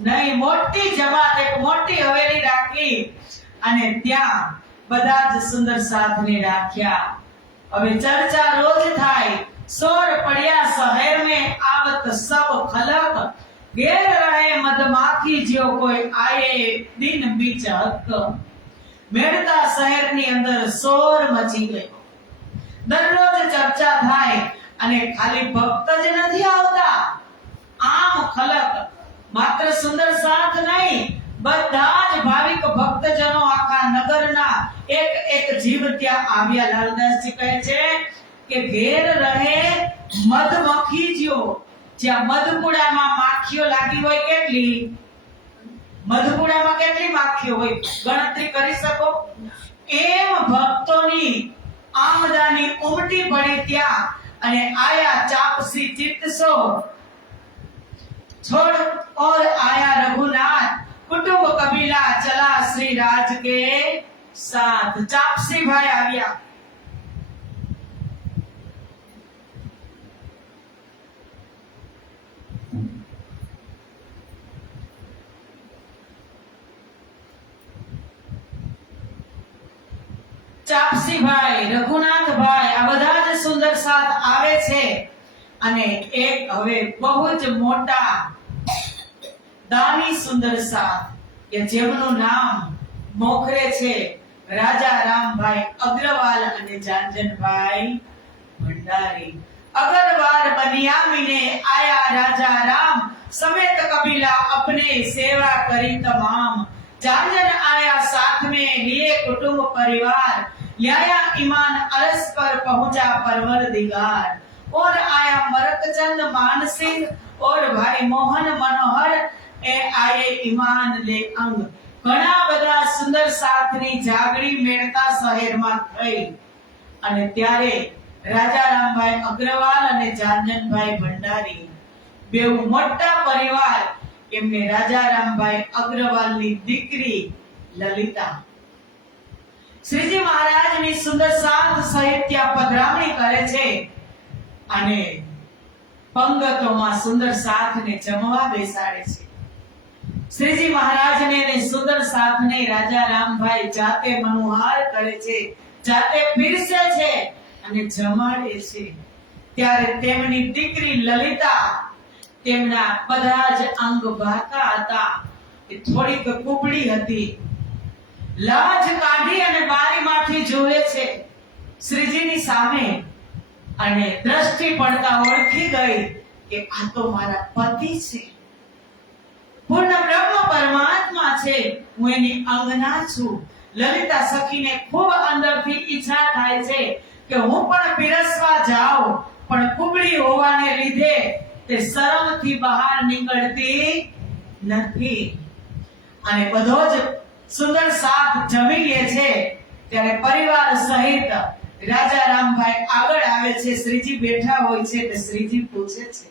નહીં. મોટી જમાત, એક મોટી હવેલી રાખી અને ત્યાં બધા જ સુંદર સાથને રાખ્યા. હવે ચર્ચા રોજ થાય, શોર પડ્યા શહેર में आवत सब खलक, घेर रहे मधमाखी जो कोई आए दिन बीच हक. મેળતા શહેરની અંદર શોર મચી ગયો. દરરોજ ચર્ચા થાય અને ખાલી ભક્ત જ નથી આવતા, આમ ખલક, માત્ર સુંદર સાથ નહીં, બધા જ ભાવિક ભક્તજનો આખા નગરના એક એક જીવ ત્યાં આવ્યા. લાલદાસજી કહે છે કે ઘેર રહે મધમખીજીઓ, જ્યાં મધપુડામાં માખીઓ લાગી હોય, કેટલી મધપુડામાં કેટલી માખીઓ હોય, ગણતરી કરી શકો? એમ ભક્તોની આમદાની ઉમટી પડી ત્યાં. અને આયા ચાપસી ચિત્તસો छोड़ और आया रघुनाथ, कुटुंब कबीला चला श्री राज के साथ. ચાપસી ભાઈ આવ્યા. ચાપસી ભાઈ, રઘુનાથ ભાઈ, આ બધા જ સુંદર સાથ આવે છે. અને એક હવે બહુ જ મોટા દાની સુંદર સાથ કે જેમનું નામ મોખરે છે, રાજા રામભાઈ અગ્રવાલ અને જાંજનભાઈ ભંડારી. अगरवार बनियामीने आया राजा राम, समेत कबीला अपने सेवा करी तमाम. जांजन आया साथ में लिए कुटुंब परिवार, लाया ईमान अरस पर पहुंचा परवरदिगार. और आया मरकचंद मान सिंह और भाई मोहन मनोहर ए आए ईमान ले अंग. ઘણા બધા સુંદર સાથની જાગણી મેળતા શહેરમાં થઈ. અને ત્યારે રાજા રામભાઈ અગ્રવાલ અને જાંજનભાઈ ભંડારી બે મોટા પરિવાર, એમને રાજા રામભાઈ અગ્રવાલની દીકરી લલિતા શ્રીજી મહારાજની સુંદર સાથ સહિત ત્યાં પધરામણી કરે છે. અને પંગતોમાં સુંદર સાથને જમવા બેસાડે છે. શ્રીજી મહારાજને અને સુંદર સાથને રાજા રામભાઈ જાતે મનોહાર કરે છે, જાતે પીરસે છે અને જમાડે છે. ત્યારે તેમની દીકરી લલિતા, તેમના બધા જ અંગ ભાતા હતા, એ થોડીક કુબડી હતી. લાજ કાઢી અને બારીમાંથી જોવે છે શ્રીજીની સામે, અને દ્રષ્ટિ પડતા ઓળખી ગઈ કે આ તો મારા પતિ છે. પરમાત્મા છે, હું એની અંગના છું. લલિતા સખીને ખૂબ અંદરથી ઈચ્છા થાય છે કે હું પણ પીરસવા જાઉં, પણ કુબળી હોવાને લીધે તે શરમથી બહાર નીકળતી નથી. અને બધો જ સુંદર શાક જમી લે છે ત્યારે પરિવાર સહિત રાજા રામભાઈ આગળ આવે છે. શ્રીજી બેઠા હોય છે એટલે શ્રીજી પૂછે છે,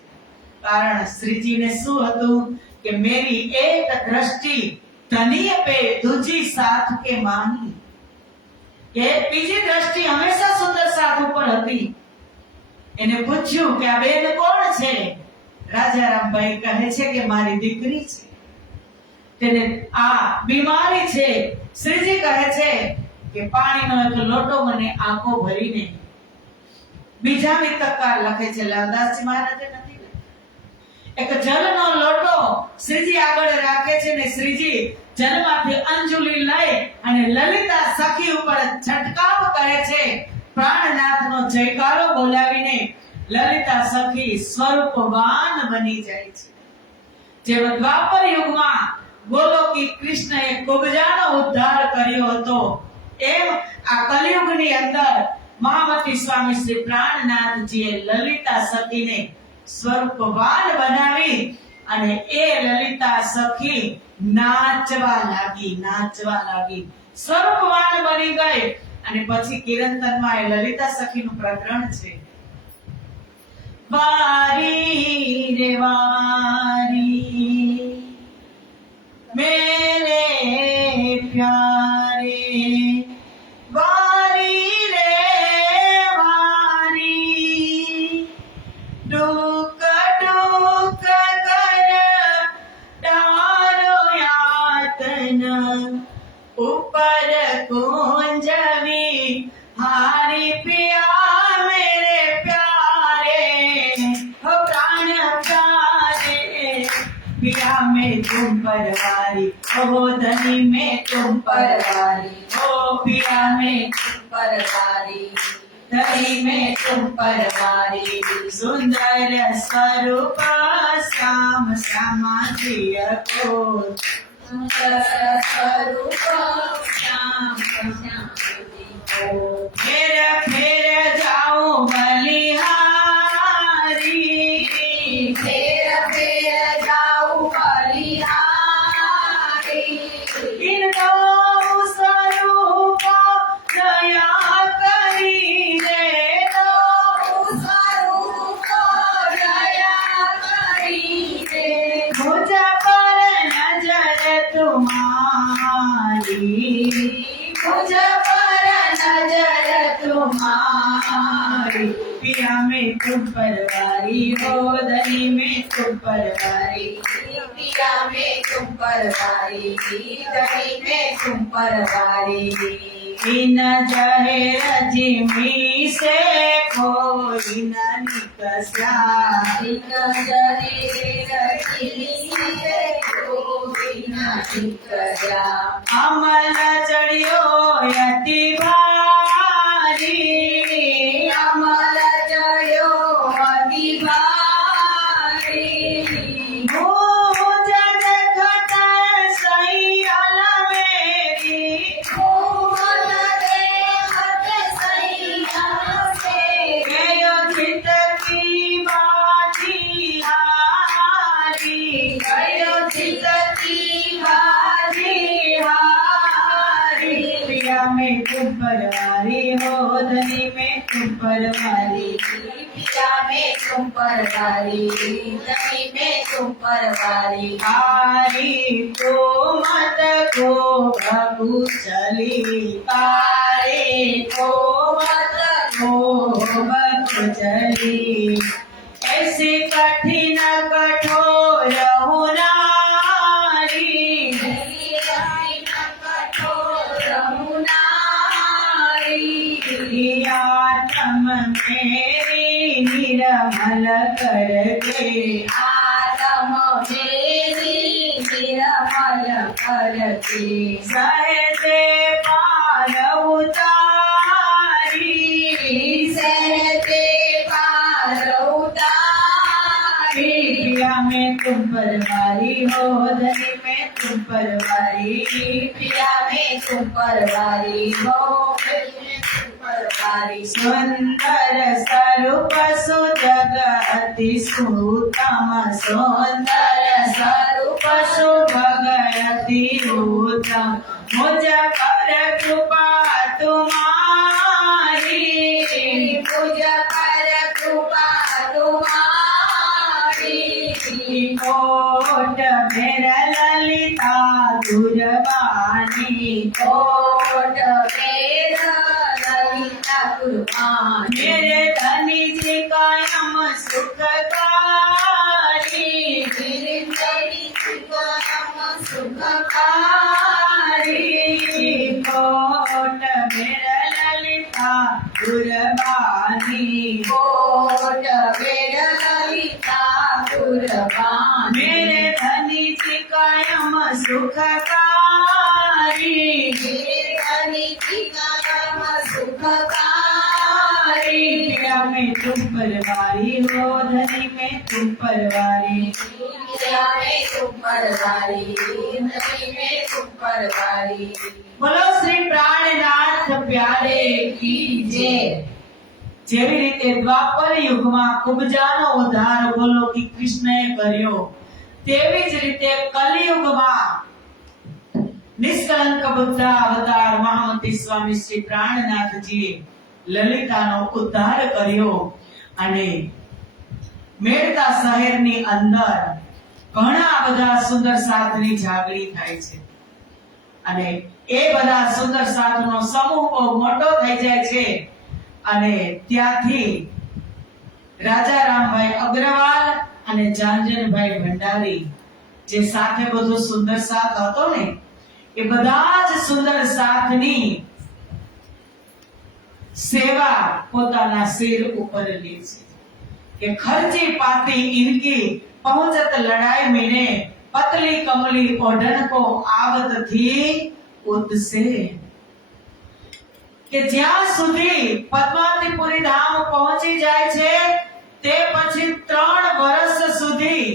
કારણ શ્રીજીને શું હતું કે મેરી એક દ્રષ્ટિ ધની पे दूजी साथ के माही, કે બીજી દ્રષ્ટિ હંમેશા સુંદર સાથ ઉપર હતી. એને પૂછ્યું કે આ બેન કોણ છે? રાજા રામભાઈ કહે છે કે મારી દીકરી છે, તેને આ બીમારી છે. શ્રીજી કહે છે કે પાણીનો એક લોટો મને આંખો ભરીને. બીજાની તકવાર લખે છે લાલદાસજી મહારાજે નથી લખી. એક જલનો લોટો શ્રીજી આગળ રાખે છે ને શ્રીજી જલમાંથી અંજુલી લઈ અને લલિતા સખી ઉપર છંટકાવ કરે છે. પ્રાણનાથનો જયકારો બોલાવીને લલિતા સખી સ્વરૂપવાન બની જાય છે. જેમ દ્વાપર યુગમાં ગોલોકી કૃષ્ણએ કુબજાનો ઉદ્ધાર કર્યો હતો, એમ આ કલિયુગની અંદર મહામતી સ્વામી શ્રી પ્રાણનાથજીએ લલિતા સખીને સ્વરૂપવાન બનાવી અને એ લલિતા સખી નાચવા લાગી, સ્વરૂપવાન બની ગઈ. અને પછી કિરંતનમાં એ લલિતા સખીનું પ્રકરણ છે. વારી રે વારી મેરે પ્યારે, વારી રે વારી ડૂક ડૂક કર ડારો યાતના, ઉપર કુંજવી હારી પિયા મેરે પ્યારે, હો પ્રાણ પ્યારે पिया में तुम परवारी, ओ धनी में तुम परवारी, ओ पिया में तुम परवारी, धनी में तुम परवारी. सुंदर स्वरूप श्याम श्यामाजिय को, सुंदर स्वरूप श्याम श्यामाजिय को. फेर फेर जाऊं बलिहारी, फेर फेर जाऊं बलिहारी. इनको स्वरूप दया करीने, तो स्वरूप दया करीने. मुझ पर नजर तुम्हारी, मुझ पर नजर तुम्हारी. पिया में तुम परवारी, हो धनी में तुम परवारी, पिया में तुम परवारी, धनी में तुम परवारी. इन जहेर जिमी से कोई न निकसा, इन जहेर जिमी से कोई न निकसा. अमल चढ़ियो यति भारी, अमल चढ़ियो अति भारी. जग खत सही अल मेरी, खत सही अल मेरी. चित की बाजी हारी, चित की बाजी हारी. पिया में तुम परवारी, हो धनी में तुम परवारी, पिया में तुम परवारी, धनी में तुम परवारी. हारी तो मत को प्रभु चली, हारी को मत को प्रभु चली. ऐसी कठिन कठोर हो नारी, ऐसी कठिन कठोर हो नारी. आत्म मेरी निर्मल कर दे, आत्म मेरी निर्मल कर दे. सहते पार उतारी, सहते पार उतारी. पिया में तुम परवारी हो, धनी में तुम परवारी, प्रिया में तुम परवारी हो, प्रिय में तुम परवारी। सुंदर स्वरूप सुजग अति सुतम, सुंदर स्वरूप सुजग अति उत्तम, मुझ पर कृपा तुम्हारी, मुझ पर कृपा तुम्हारी। कोट मेरा ललिता दुर्वाणी, कोट मेरा ललिता कुर्बानी। मेरे धनी जी कायम सुखकारी, मेरे धनी जी कायम सुखकारी। कोट मेरा ललिता दुर्वाणी, कोट मेरा ललिता कुर्बानी। मेरे धनी जी कायम सुखकारी, मेरे धनी जी कायम सुखकारी। प्रिया में तुम परवारी हो, धनी में तुम परवारी, प्रिया में तुम परवारी, धनी में तुम परवारी। बोलो श्री प्राणनाथ प्यारे की जय। જેવી રીતે દ્વાપર યુગમાં કુબજાનો ઉદ્ધાર ગોલોકી કૃષ્ણએ કર્યો, તેવી જ રીતે કલિયુગમાં નિષ્કલંક બુદ્ધ અવતાર મહામતી સ્વામી શ્રી પ્રાણનાથજીએ લલિતાનો ઉદ્ધાર કર્યો અને મેળતા શહેરની અંદર ઘણા બધા સુંદર સાધની જાગરી થાય છે અને એ બધા સુંદર સાધનો સમૂહ બહુ મોટો થઈ જાય છે અને ત્યાંથી રાજા રામભાઈ અગ્રવાલ અને જાંજનભાઈ ભંડારી જે સાથે બધો સુંદર સાથ હતો ને એ બધા જ સુંદર સાથની સેવા પોતાના સિર ઉપર લે છે કે ખર્ચી પાતી इनकी पहुंचत लड़ाई मिले, पतली कमली ओढ़न को आवत थी उदसे, કે જ્યાં સુધી પદ્માવતીપુરી ધામ પહોંચી જાય છે તે પછી 3 વર્ષ સુધી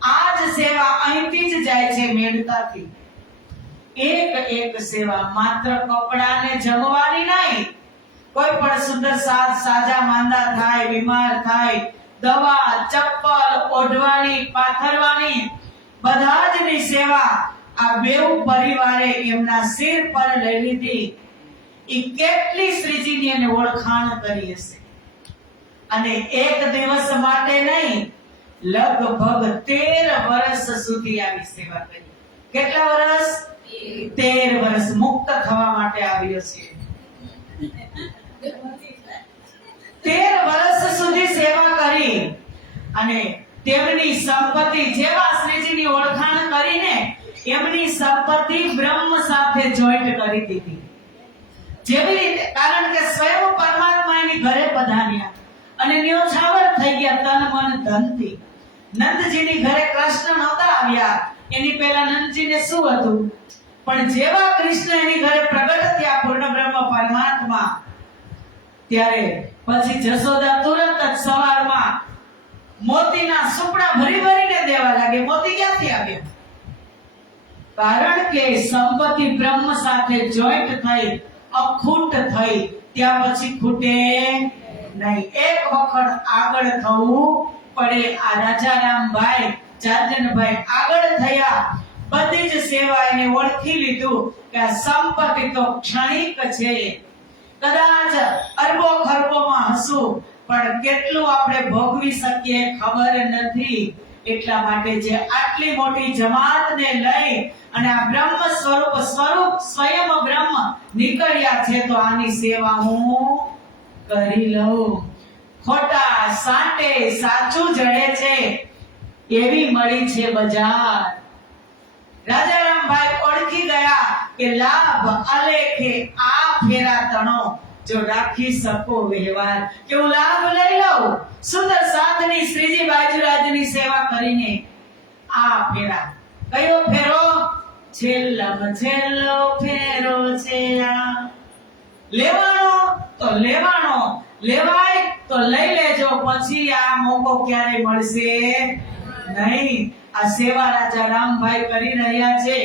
આ જ સેવા અહીંથી જ જાય છે મેળતાથી। એક સેવા માત્ર કપડાને જમવાની નહીં, કોઈ પણ સુંદર સાજા માંદા થાય, બીમાર થાય, દવા ચપ્પલ ઓઢવાની પાથરવાની બધા જની સેવા આ બેઉ પરિવારે એમના સિર પર લઈ લીધી। ઈ કેટલી શ્રીજીની એને ઓળખાણ કરી હશે અને એક દિવસ માટે નહીં, લગભગ 13 વર્ષ સુધી આવી સેવા કરી। કેટલા વર્ષ? 13 વર્ષ મુક્ત થવા માટે આવ્યો છે। 13 વર્ષ સુધી સેવા કરી અને તેમની સંપત્તિ જેવા શ્રીજીની ઓળખાણ કરીને એમની સંપત્તિ બ્રહ્મ સાથે જોઈન્ટ કરી દીધી। જેવી રીતે કારણ કે સ્વયં પરમાત્મા એની ઘરે પધાર્યા અને ન્યોછાવર થઈ ગયા તન મન ધનથી। નંદજીની ઘરે કૃષ્ણ નહોતા આવ્યા, એની પહેલા નંદજીને શું હતું, પણ જેવા કૃષ્ણ એની ઘરે પ્રગટ થયા પૂર્ણ બ્રહ્મ પરમાત્મા, ત્યારે પછી જશોદા તુરંત જ સવારમાં મોતીના સુપડા ભરી ભરીને દેવા લાગે। મોતી ક્યાંથી આવ્યા? કારણ કે સંપત્તિ બ્રહ્મ સાથે જોઈન્ટ થઈ, અખૂટ થઈ, ત્યાં પછી ખૂટે નહીં। એક વખત આગળ થવું પડે। આ રાજા રામભાઈ જાંજનભાઈ આગળ થયા, બધી જ સેવા એને ઓળખી લીધું કે આ સંપત્તિ તો ક્ષણિક છે, કદાચ અરબો ખરબોમાં હશું પણ કેટલું આપણે ભોગવી શકીએ ખબર નથી। એટલા માટે જે આટલી મોટી જમાતને લઈ અને આ બ્રહ્મ સ્વરૂપ સ્વયં બ્રહ્મ નીકળ્યા છે તો આની સેવા હું કરી લઉં। ખોટા સાટે સાચું જડે છે એવી મળી છે બજાર। રાજા રામભાઈ ઓળખી ગયા કે લાભ અલેખે આ ફેરા તણો, જો રાખી શકો વ્યવહાર કે હું લાભ લઈ લઉં સુંદર સાથની શ્રીજી બાજુરાજની સેવા કરીને। આ ફેરા કયો ફેરો? છેલ્લામાં છેલ્લો ફેરો છે આ। લેવાનો તો લેવાય તો લઈ લેજો, પછી આ મોકો ક્યારે મળશે नहीं, आ सेवा राजा राम भाई करी रह्या छे।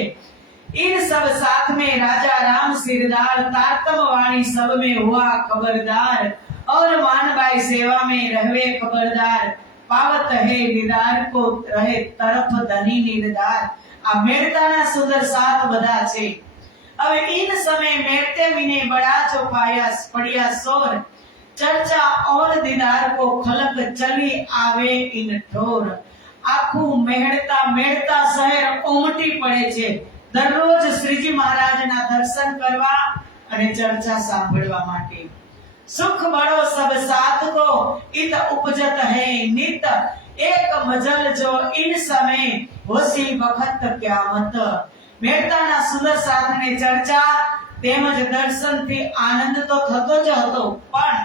इन सब साथ में राजा राम सिरदार, तारतम वाणी सब में हुआ खबरदार, और मानबाई सेवा में रहवे खबरदार, पावत है दीदार को रहे तरफ धनी निर्धार। आ मेड़ताना सुंदर साथ बधा छे। હવે इन समय मेड़ते विने बड़ा जो पाया पड़िया सोर, चर्चा और दीदार को खलक चली आवे इन ठोर। आखू मेड़ता मेड़ता शहर उमटी पड़े छे दररोज श्रीजी महाराजना दर्शन करवा અને चर्चा सांभळवा માટે। सुख बड़ो सब साथ को इत उपजत है नित, एक मजल जो इन समय होसी वखत क्यामत। मेड़ताना सुंदर साथने चर्चा તેમજ દર્શનથી આનંદ તો થતો જ હતો, પણ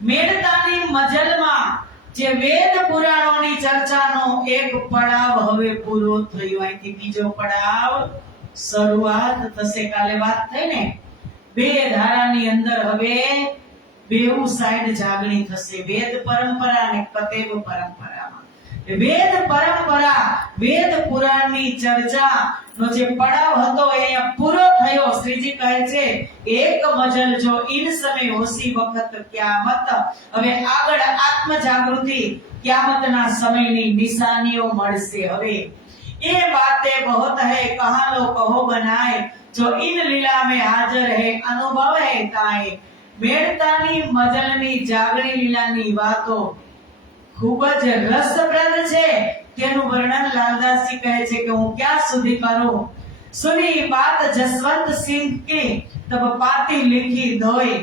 મેડતાની મજલમાં જે વેદ પુરાણોની ચર્ચાનો એક પડાવ હવે પૂરો થયો। અહીંથી બીજો પડાવ શરૂઆત થશે। કાલે વાત થઈ ને, બે ધારાની અંદર હવે બેઉ સાઈડ જાગણી થશે, વેદ પરંપરા અને કતેબ પરંપરામાં। વેદ પરંપરા વેદ પુરાણની ચર્ચા નો જે પડાવ હતો એ પૂરો થયો। શ્રીજી કહે છે એક મજલ જો ઇન સમય હોસી વખત ક્યામત। હવે આગળ આત્મ જાગૃતિ ક્યામતના સમયની નિશાનીઓ મળશે। હવે એ બાતે બહોત હૈ કહા લો કહો બનાય, જો ઇન લીલા में हाजर है अनुभव है ताए। મેડતાની મજલની જાગણી લીલાની વાતો ખૂબ જ રસપ્રદ છે। તેનું વર્ણન લાલદાસજી કહે છે કે હું ક્યાં સુધી કરું। સુની બાત જસવંત સિંહ की तब पाती लिखी धोई,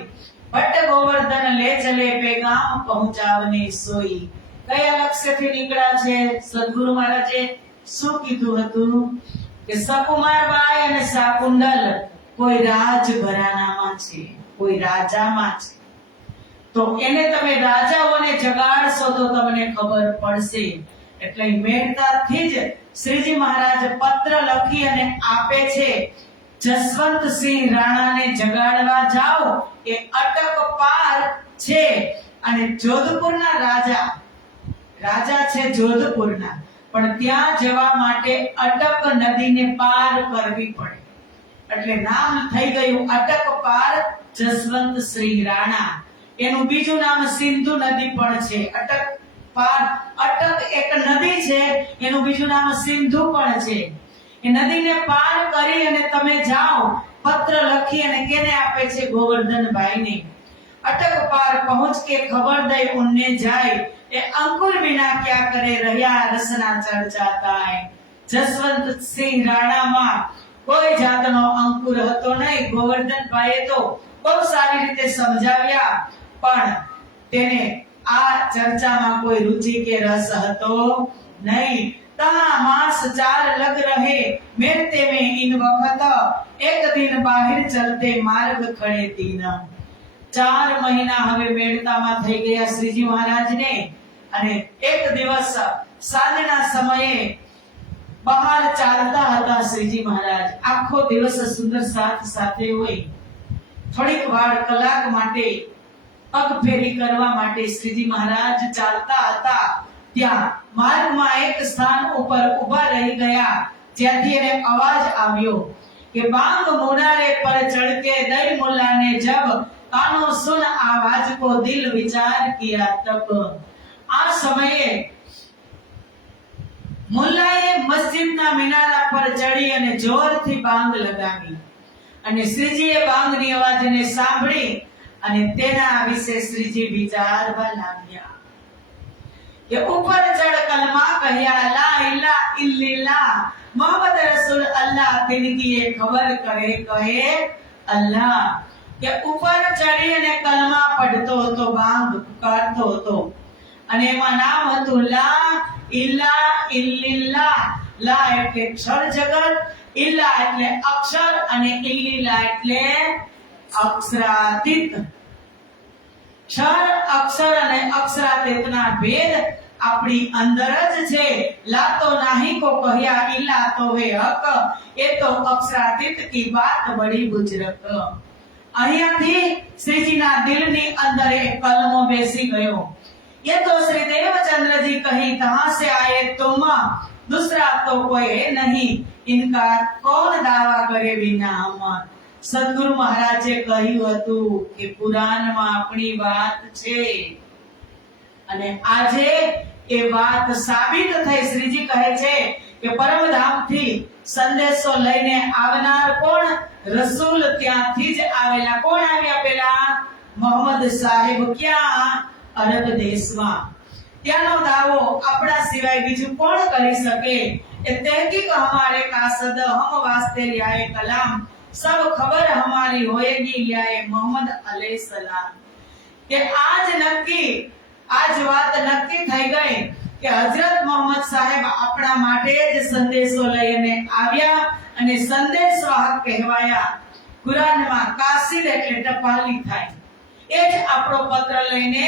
भट्ट गोवर्धन ले चले पैगाम पहुंचावने सोई। કયા લક્ષ્યથી નીકળ્યા છે? સદગુરુ મહારાજે શું કીધું હતું કે સકુમારબાઈ અને શાકુંડલ કોઈ રાજઘરાનામાં છે, કોઈ રાજામાં છે, તો એને તમે રાજાઓને જગાડશો તો તમને ખબર પડશે। એટલે મેડતાથી જ શ્રીજી મહારાજ પત્ર લખી અને આપે છે, જસવંતસિંહ રાણાને જગાડવા જાઓ, એ અટક પાર છે અને જોધપુરના રાજા છે જોધપુરના, પણ ત્યાં જવા માટે અટક નદીને પાર કરવી પડે। એટલે નામ થઈ ગયું અટક પાર જસવંતસિંહ રાણા। એનું બીજું નામ સિંધુ નદી પણ છે। અટક પાર, અટક એક નદી છે, એનું બીજું નામ સિંધુ પણ છે। એ નદીને પાર કરી અને તમે જાઓ, પત્ર લખી અને કેને આપે છે? ગોવર્ધનભાઈને। अटक पार पहुंच के खबर दे उनने जाए, ए अंकुर बिना क्या करे રહ્યા રસના ચર્ચાતા। જસવંત સિંહ રાણામાં કોઈ જાતનો અંકુર હતો નહીં। ગોવર્ધનભાઈએ તો બહુ સારી રીતે સમજાવ્યા, પણ તેને આ ચર્ચામાં કોઈ રુચિ કે રસ હતો નહીં। तहाँ मास 4 लग रहे मेरते में इन वक्त, एक दिन बाहर चलते मार्ग खड़े तीन। 4 મહિના હવે મેળતામાં થઈ ગયા શ્રીજી મહારાજને, અને એક દિવસ સાંજના સમયે બહાર ચાલતા હતા શ્રીજી મહારાજ। આખો દિવસ સુંદર સાથ સાથે હોય, થોડીક વાર કલાક માટે પગ ફેરી કરવા માટે શ્રીજી મહારાજ ચાલતા હતા। ત્યાં માર્ગમાં એક સ્થાન ઉપર ઊભા રહી ગયા, જ્યાંથી એને અવાજ આવ્યો કે બાંગ મુનારે પર ચढ़ के दई मुल्ला ने जब कानो सुन आवाज को दिल विचार किया तब। આ સમયે મુલ્લાએ મસ્જિદના મિનારા પર ચડી અને જોરથી બાંગ લગાવી, અને શ્રીજીએ બાંગની અવાજને સાંભળી અને તેના વિશે શ્રીજી વિચારવા લાગ્યા કે ઉપર ચડ કલમા કહ્યા, લા ઇલાહા ઇલ્લલ્લાહ મોહમ્મદ રસૂલ અલ્લાહ, તેની એ ખબર કરે કહે અલ્લાહ। કે ઉપર ચડી અને કલમા પડતો હતો, બાંગ પુકારતો હતો, અને એમાં નામ હતું લા ઇલાહા ઇલ્લલ્લાહ। લા એટલે અક્ષર જગત, ઇલ્લા એટલે અક્ષર, અને ઇલ્લલ્લાહ એટલે અક્ષરાતીત। અક્ષર, અક્ષર અને અક્ષરાતીતના ભેદ આપણી અંદર જ છે। લા તો નહીં કો કહ્યા, ઇલ્લા તો હે હક, એ તો અક્ષરાતીત કી બાત બડી બુજરક। અહીંયાથી શ્રીજીના દિલની અંદર એક કલમો બેસી ગયો। ये तो श्री देवचंद्र जी कहीं कहां से आए तुम, दूसरा तो कोई है नहीं, इनका कौन दावा करे विना हम। સદગુરુ મહારાજે કહ્યું હતું કે પુરાણમાં આપણી વાત છે અને આજે એ વાત સાબિત થઈ। શ્રીજી કહે છે કે પરમધામથી સંદેશો લઈને આવનાર કોણ? રસૂલ ત્યાંથી જ આવેલા। કોણ આવ્યા પેલા? મોહમ્મદ સાહેબ। ક્યાં? અરબ દેશમાં। ત્યાંનો દાવો આપણા સિવાય બીજું કોણ કરી શકે? એ તहकीक हमारे कासद हम वास्ते लियाए कलाम, सब खबर हमारी होएगी लियाए मोहम्मद अलैहि सलाम। કે આજ નક્કી, આજ વાત નક્કી થઈ ગઈ કે હજરત મોહમ્મદ સાહેબ આપણા માટે જ સંદેશો લઈને આવ્યા અને સંદેશવાહક કહેવાયા। કુરાનમાં કાસિદ એટલે ટપાલી થાય। એ જ આપણો પત્ર લઈને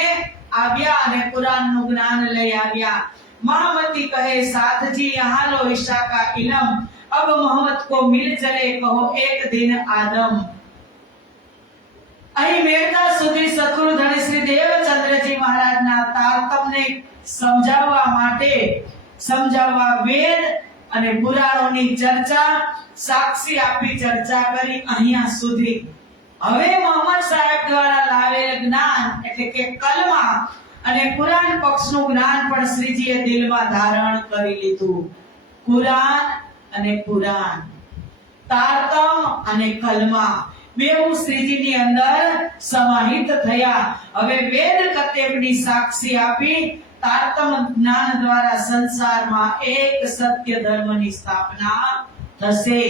આવ્યા અને કુરાનનું જ્ઞાન લઈ આવ્યા। महामती कहे साथ जी यहाँ लो ईशा का इलम, अब मोहम्मद को मिल चले कहो एक दिन आदम। અહીં મેળતા સુધી સદગુરુ ધણી શ્રી દેવચંદ્રજી મહારાજના તારતમને સમજાવવા વેદ અને પુરાણોની ચર્ચા, સાક્ષી આપી ચર્ચા કરી અહીંયા સુધી। હવે મોહમ્મદ સાહેબ દ્વારા લાવેલ જ્ઞાન એટલે કે કલમા અને કુરાન પક્ષનું જ્ઞાન પણ શ્રીજીએ દિલમાં ધારણ કરી લીધું। કુરાન અને પુરાણ, તારતમ અને કલમા બેઉ શ્રીજીની અંદર સમાહિત થયા। હવે વેદ કતેબની સાક્ષી આપી તારતમ જ્ઞાન દ્વારા સંસારમાં એક સત્ય ધર્મની સ્થાપના થશે।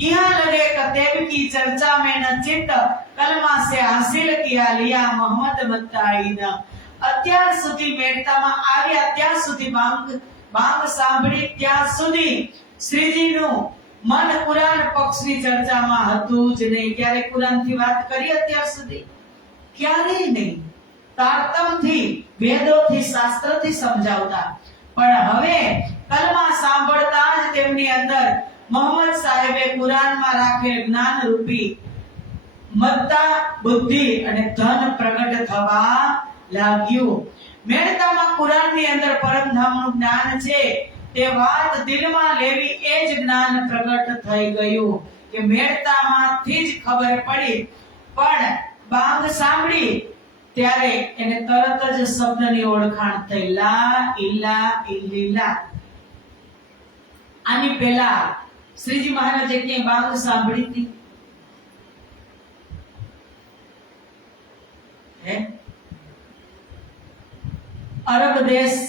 यहाँ लगे कतेब की चर्चा में न चित्त, कलमा से हासिल किया लिया मोहम्मद मत्ताईन। અત્યાર સુધી મેળતામાં આવ્યા, ત્યાં સુધી બાંગ સાંભળી, ત્યાં સુધી શ્રીજીનું મન કુરાન પક્ષની ચર્ચામાં હતું જ નહીં। ક્યારે કુરાનથી વાત કરી અત્યાર સુધી? ક્યારેય નહીં। તારતમથી, વેદોથી, શાસ્ત્રથી સમજાવતા, પણ હવે કલમા સાંભળતા જ તેમની અંદર મોહમ્મદ સાહેબે કુરાનમાં રાખેલ જ્ઞાન રૂપી મત્તા, બુદ્ધિ અને ધન પ્રગટ થવા લાગ્યું। મેળતામાં કુરાનની અંદર પરમધામનું જ્ઞાન છે તે વાત દિલમાં લેવી, એ જ જ્ઞાન પ્રગટ થઈ ગયું કે મેળતામાંથી જ ખબર પડી। પણ બાંગ સાંભળી ત્યારે એને તરત જ શબ્દની ઓળખાણ થઈ, લા ઇલા ઇલ્લિલ્લાહ। આની પહેલા શ્રીજી મહારાજે ક્યાંય બાંગ સાંભળી હતી? હે? અરબ દેશ,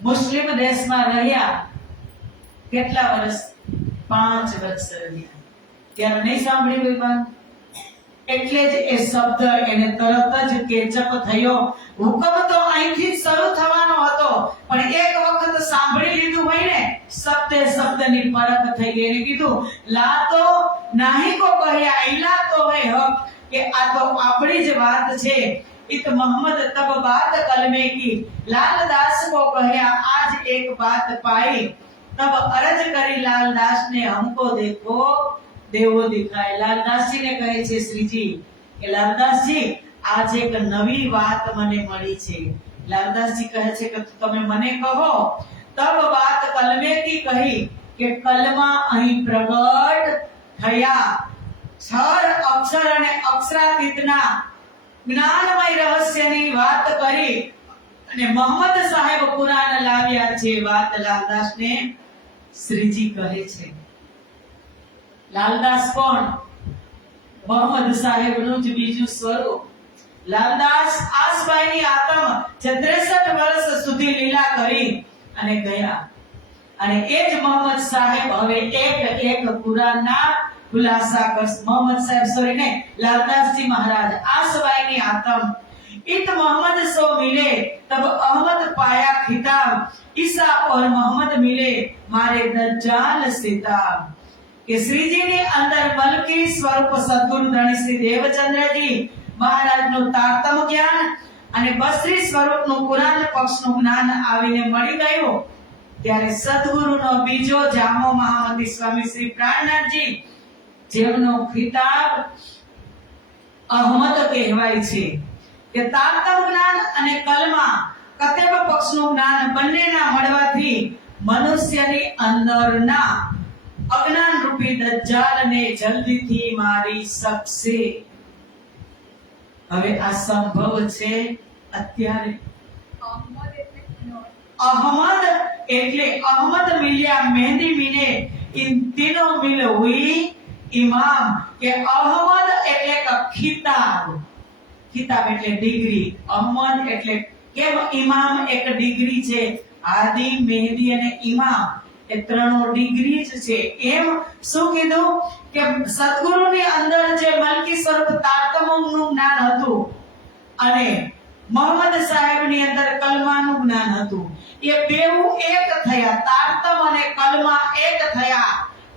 મુસ્લિમ દેશમાં રહ્યા કેટલા વર્ષ? 5 વર્ષ રહ્યા। ત્યારે નહીં સાંભળી કોઈ બાંગ? એટલે જ એ શબ્દ એને તરત જ કેચઅપ થયો। હુકમ તો અહીંથી જ શરૂ થવાનો હતો, પણ એક વખત સાંભળી લીધું હોય ને, શબ્દે શબ્દની પરખ થઈ ગઈ। એને કીધું લા તો નાહી કો કહ્યા, ઇલા તો હે હક, કે આ તો આપણી જ વાત છે। इत मोहम्मद तब बात कलमे की, लालदास को कहया आज एक बात पाई, तब अरज करी लालदास ने हमको देखो देवो दिखाए। लालदास जी ने कहे छे श्रीजी के लालदास जी आज एक नवी बात मने मળી છે। लालदास जी कहे छे કે તમે મને કહો। तब बात कलमे की कही કે કલમા અહીં પ્રગટ થયા। છર અક્ષર અને અક્ષરાતીતના જ્ઞાનમય રહસ્યની વાત કરી અને મોહમ્મદ સાહેબ કુરાન લાવ્યા છે। વાત લાલદાસને શ્રીજી કહે છે। લાલદાસ કોણ? મોહમ્મદ સાહેબનું જ બીજું સ્વરૂપ। લાલદાસ આસબાઈની આતમ જે 63 વર્ષ સુધી લીલા કરી અને ગયા, અને એ જ મોહમ્મદ સાહેબ હવે એક કુરાનના खुलासा कर। मोहम्मद साहब सॉरी ने लालदास जी महाराज आसवाई आतम। इत मोहम्मद सो मिले तब अहमद पाया खिताब, ईसा और मोहम्मद मिले मारे दज्जाल सिताब। के श्रीजी ने अंदर मलकी स्वरूप सद्गुरु धणी श्री देवचंद्रजी महाराज નું તારતમ જ્ઞાન અને બસરી સ્વરૂપનું કુરાન પક્ષનું જ્ઞાન આવીને મળી ગયું। ત્યારે સદગુરુનો બીજો જામો મહામંત્રી સ્વામી શ્રી પ્રાણનાથજી, જેમનો ખિતાબ અહમદ કહેવાય છે, કે તારતમ જ્ઞાન અને કલમા કતેબ પક્ષનું જ્ઞાન બંનેના મળવાથી મનુષ્યની અંદરના અજ્ઞાન રૂપી દજ્જાલને જલ્દીથી મારી શકશે. હવે આ સંભવ છે અત્યારે. अहमद એટલે अहमद मिल्या मेहंदी मिले इन तीनों मिल हुई इमाम કે अहमद એટલે કે ખિતાબ. ખિતાબ એટલે ડિગ્રી. અહમદ એટલે કેમ ઇમામ એક ડિગ્રી છે. આદિ મહેંદી અને ઇમામ એ ત્રણો ડિગ્રી જ છે. એમ શું કીધું કે સદગુરુની અંદર જે મલકી સ્વરૂપ તારતમનું જ્ઞાન હતું અને મોહમ્મદ સાહેબની અંદર કલમાનું જ્ઞાન હતું, એ બેઉ એક થયા. તારતમ અને કલમા એક થયા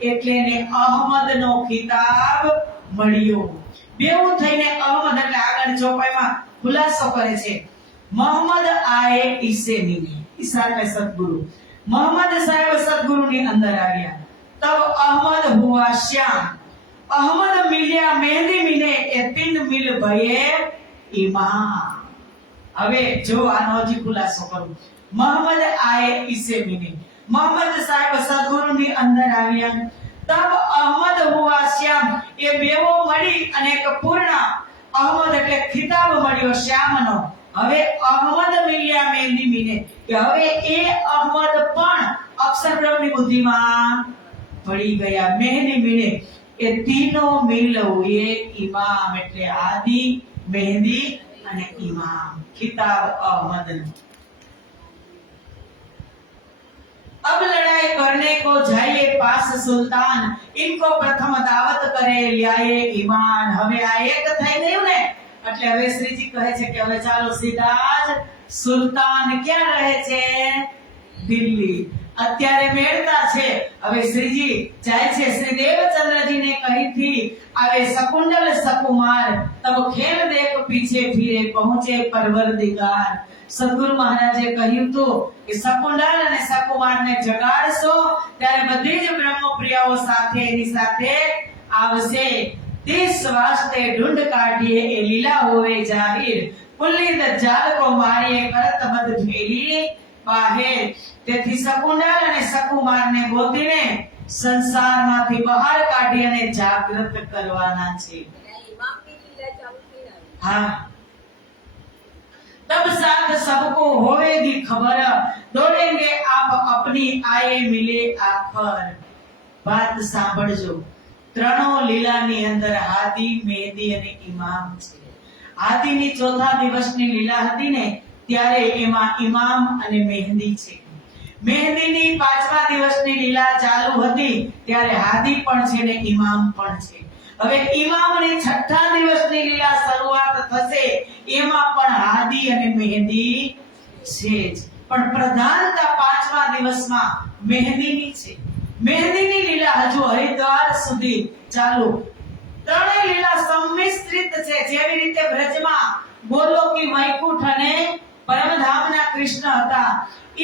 એટલે એને અહમદનો ખિતાબ મળ્યો. બેઉ થઈને અહમદ એટલે આગળ ચોપાઈમાં ખુલાસો કરે છે. મોહમ્મદ આએ ઈસે મિલે. ઈસા એટલે સદગુરુ. મોહમ્મદ સાહેબ સદગુરુની અંદર આવ્યા. તબ અહમદ હુઆ શ્યામ. અહમદ મિલ્યા મહેંદી મિલે એ તીન મિલ ભયે ઇમામ. હવે જો આનો હજી ખુલાસો કરું. મોહમ્મદ આએ ઈસે મિલે. મોહમ્મદ સાહેબ સદગુરુની અંદર આવ્યા. તબ અહમદ હુઆ શ્યામ. એ બેવો મળી અને એક પૂર્ણ અહમદ એટલે ખિતાબ મળ્યો શ્યામનો. હવે અહમદ મિલ્યા મહેંદી મિલે કે હવે એ અહમદ પણ અક્ષર બ્રહ્મની બુદ્ધિમાં પડી ગયા. મહેંદી મિલે એ તીનો મિલ હુએ ઇમામ એટલે આદિ મહેંદી અને इमाम. खिताब अहमद. अब लड़ाई करने को जाइए पास सुल्तान. इनको प्रथम दावत करे लाए ईमान. હવે આ એક થઈ ગયું ને એટલે હવે શ્રીજી કહે છે કે હવે ચાલો સીધા જ સુલતાન ક્યાં રહે છે? દિલ્હી. અત્યારે મેળતા છે. હવે શ્રીજી જાય છે શ્રી દેવચંદ્રજીને કહી थी आवे सकुंडल सकुमार तब खेल देख पीछे फिरे पहुंचे परवरदिगार. સદગુરુ મહારાજે કહ્યું તો કે સકુંડલ અને સકુમારને જગાડશો ત્યારે બધી જ બ્રહ્મપ્રિયાઓ સાથે એની સાથે આવશે. तीस वास्ते ढूंढ काटिए ए लीला होवे जाहिर. कुल्ली दज्जाल को मारिए करत मत भेली बाहेर. તેથી સકુંડલ અને સકુમારને ગોતીને સંસારમાંથી બહાર કાઢી અને જાગૃત કરવાના છે. हाँ. तब साथ सबको होवेगी खबर. दौड़ेंगे आप अपनी आए मिले आखर. बात સાંભળજો. ત્રણો લીલાની અંદર આદિ મહેંદી અને ઇમામ છે. આદિની ચોથા દિવસની લીલા હતી ને ત્યારે એમાં ઇમામ અને મહેંદી છે. મહેંદીની પાંચમા દિવસની લીલા ચાલુ હતી ત્યારે હાદી પણ છે ને ઇમામ પણ છે. હવે ઇમામની છઠ્ઠા દિવસની લીલા શરૂઆત થશે એમાં પણ હાદી અને મહેંદી છે જ. પણ પ્રધાનતા પાંચમા દિવસમાં મહેંદીની છે. મહેંદીની લીલા હજુ હરિદ્વાર સુધી ચાલુ. ત્રણેય લીલા સંમિશ્રિત છે. જેવી રીતે બ્રજમાં ગોલોકી વૈકુંઠ અને પરમધામના કૃષ્ણ હતા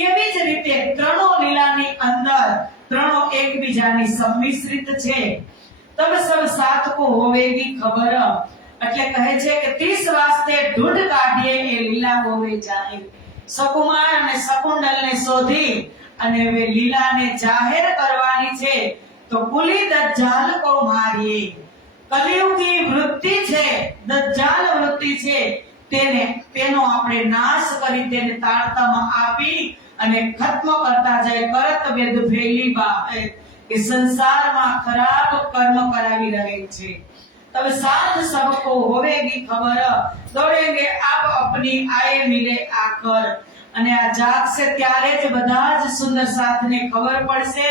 એવી જ રીતે ત્રણો લીલાની અંદર ત્રણો એકબીજાની સંમિશ્રિત છે. તબ સબ સાથ કો હોવેગી ખબર. એટલે કહે છે કે 30 વાસ્તે ઢૂંઢ કાઢીએ એ લીલા હોવે જાહેર. સકુમાર અને સકુંડલને શોધી અને હવે લીલાને જાહેર કરવાની છે. તો કુલી દજ્જાલ કો મારીએ. કલિયુગી વૃત્તિ છે, દજ્જાલ વૃત્તિ છે, તેનો આપણે નાશ કરી તેને તારતમ આપી અને ખત્મ કરતા જાય. કરત વેદ ફેલી બા કે સંસારમાં ખરાબ કર્મ કરાવી રહે છે. तब साथ सबको होवेगी खबर. दौड़ेंगे आप अपनी आए मिले आकर. અને આ જાગશે ત્યારે જ બધા જ સુંદર સાથને ખબર પડશે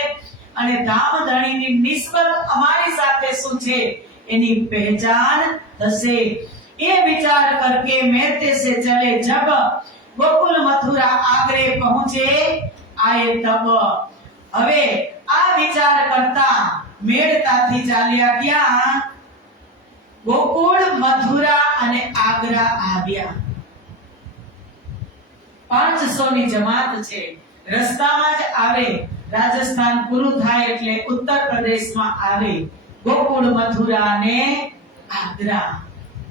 અને ધામધણીની નિસ્બત અમારી સાથે શું છે એની પહેચાન થશે. ये विचार करके मेहते से चले जब गोकुल मथुरा आगरे पहुंचे आए तब. હવે આ વિચાર કરતા મેળતાથી ચાલ્યા ગયા ગોકુળ મથુરા અને આગ્રા આવ્યા. 500 ની જમાત છે. રસ્તામાં જ આવે. રાજસ્થાન પૂરું થાય એટલે ઉત્તર પ્રદેશમાં આવે ગોકુળ મથુરા અને આગ્રા.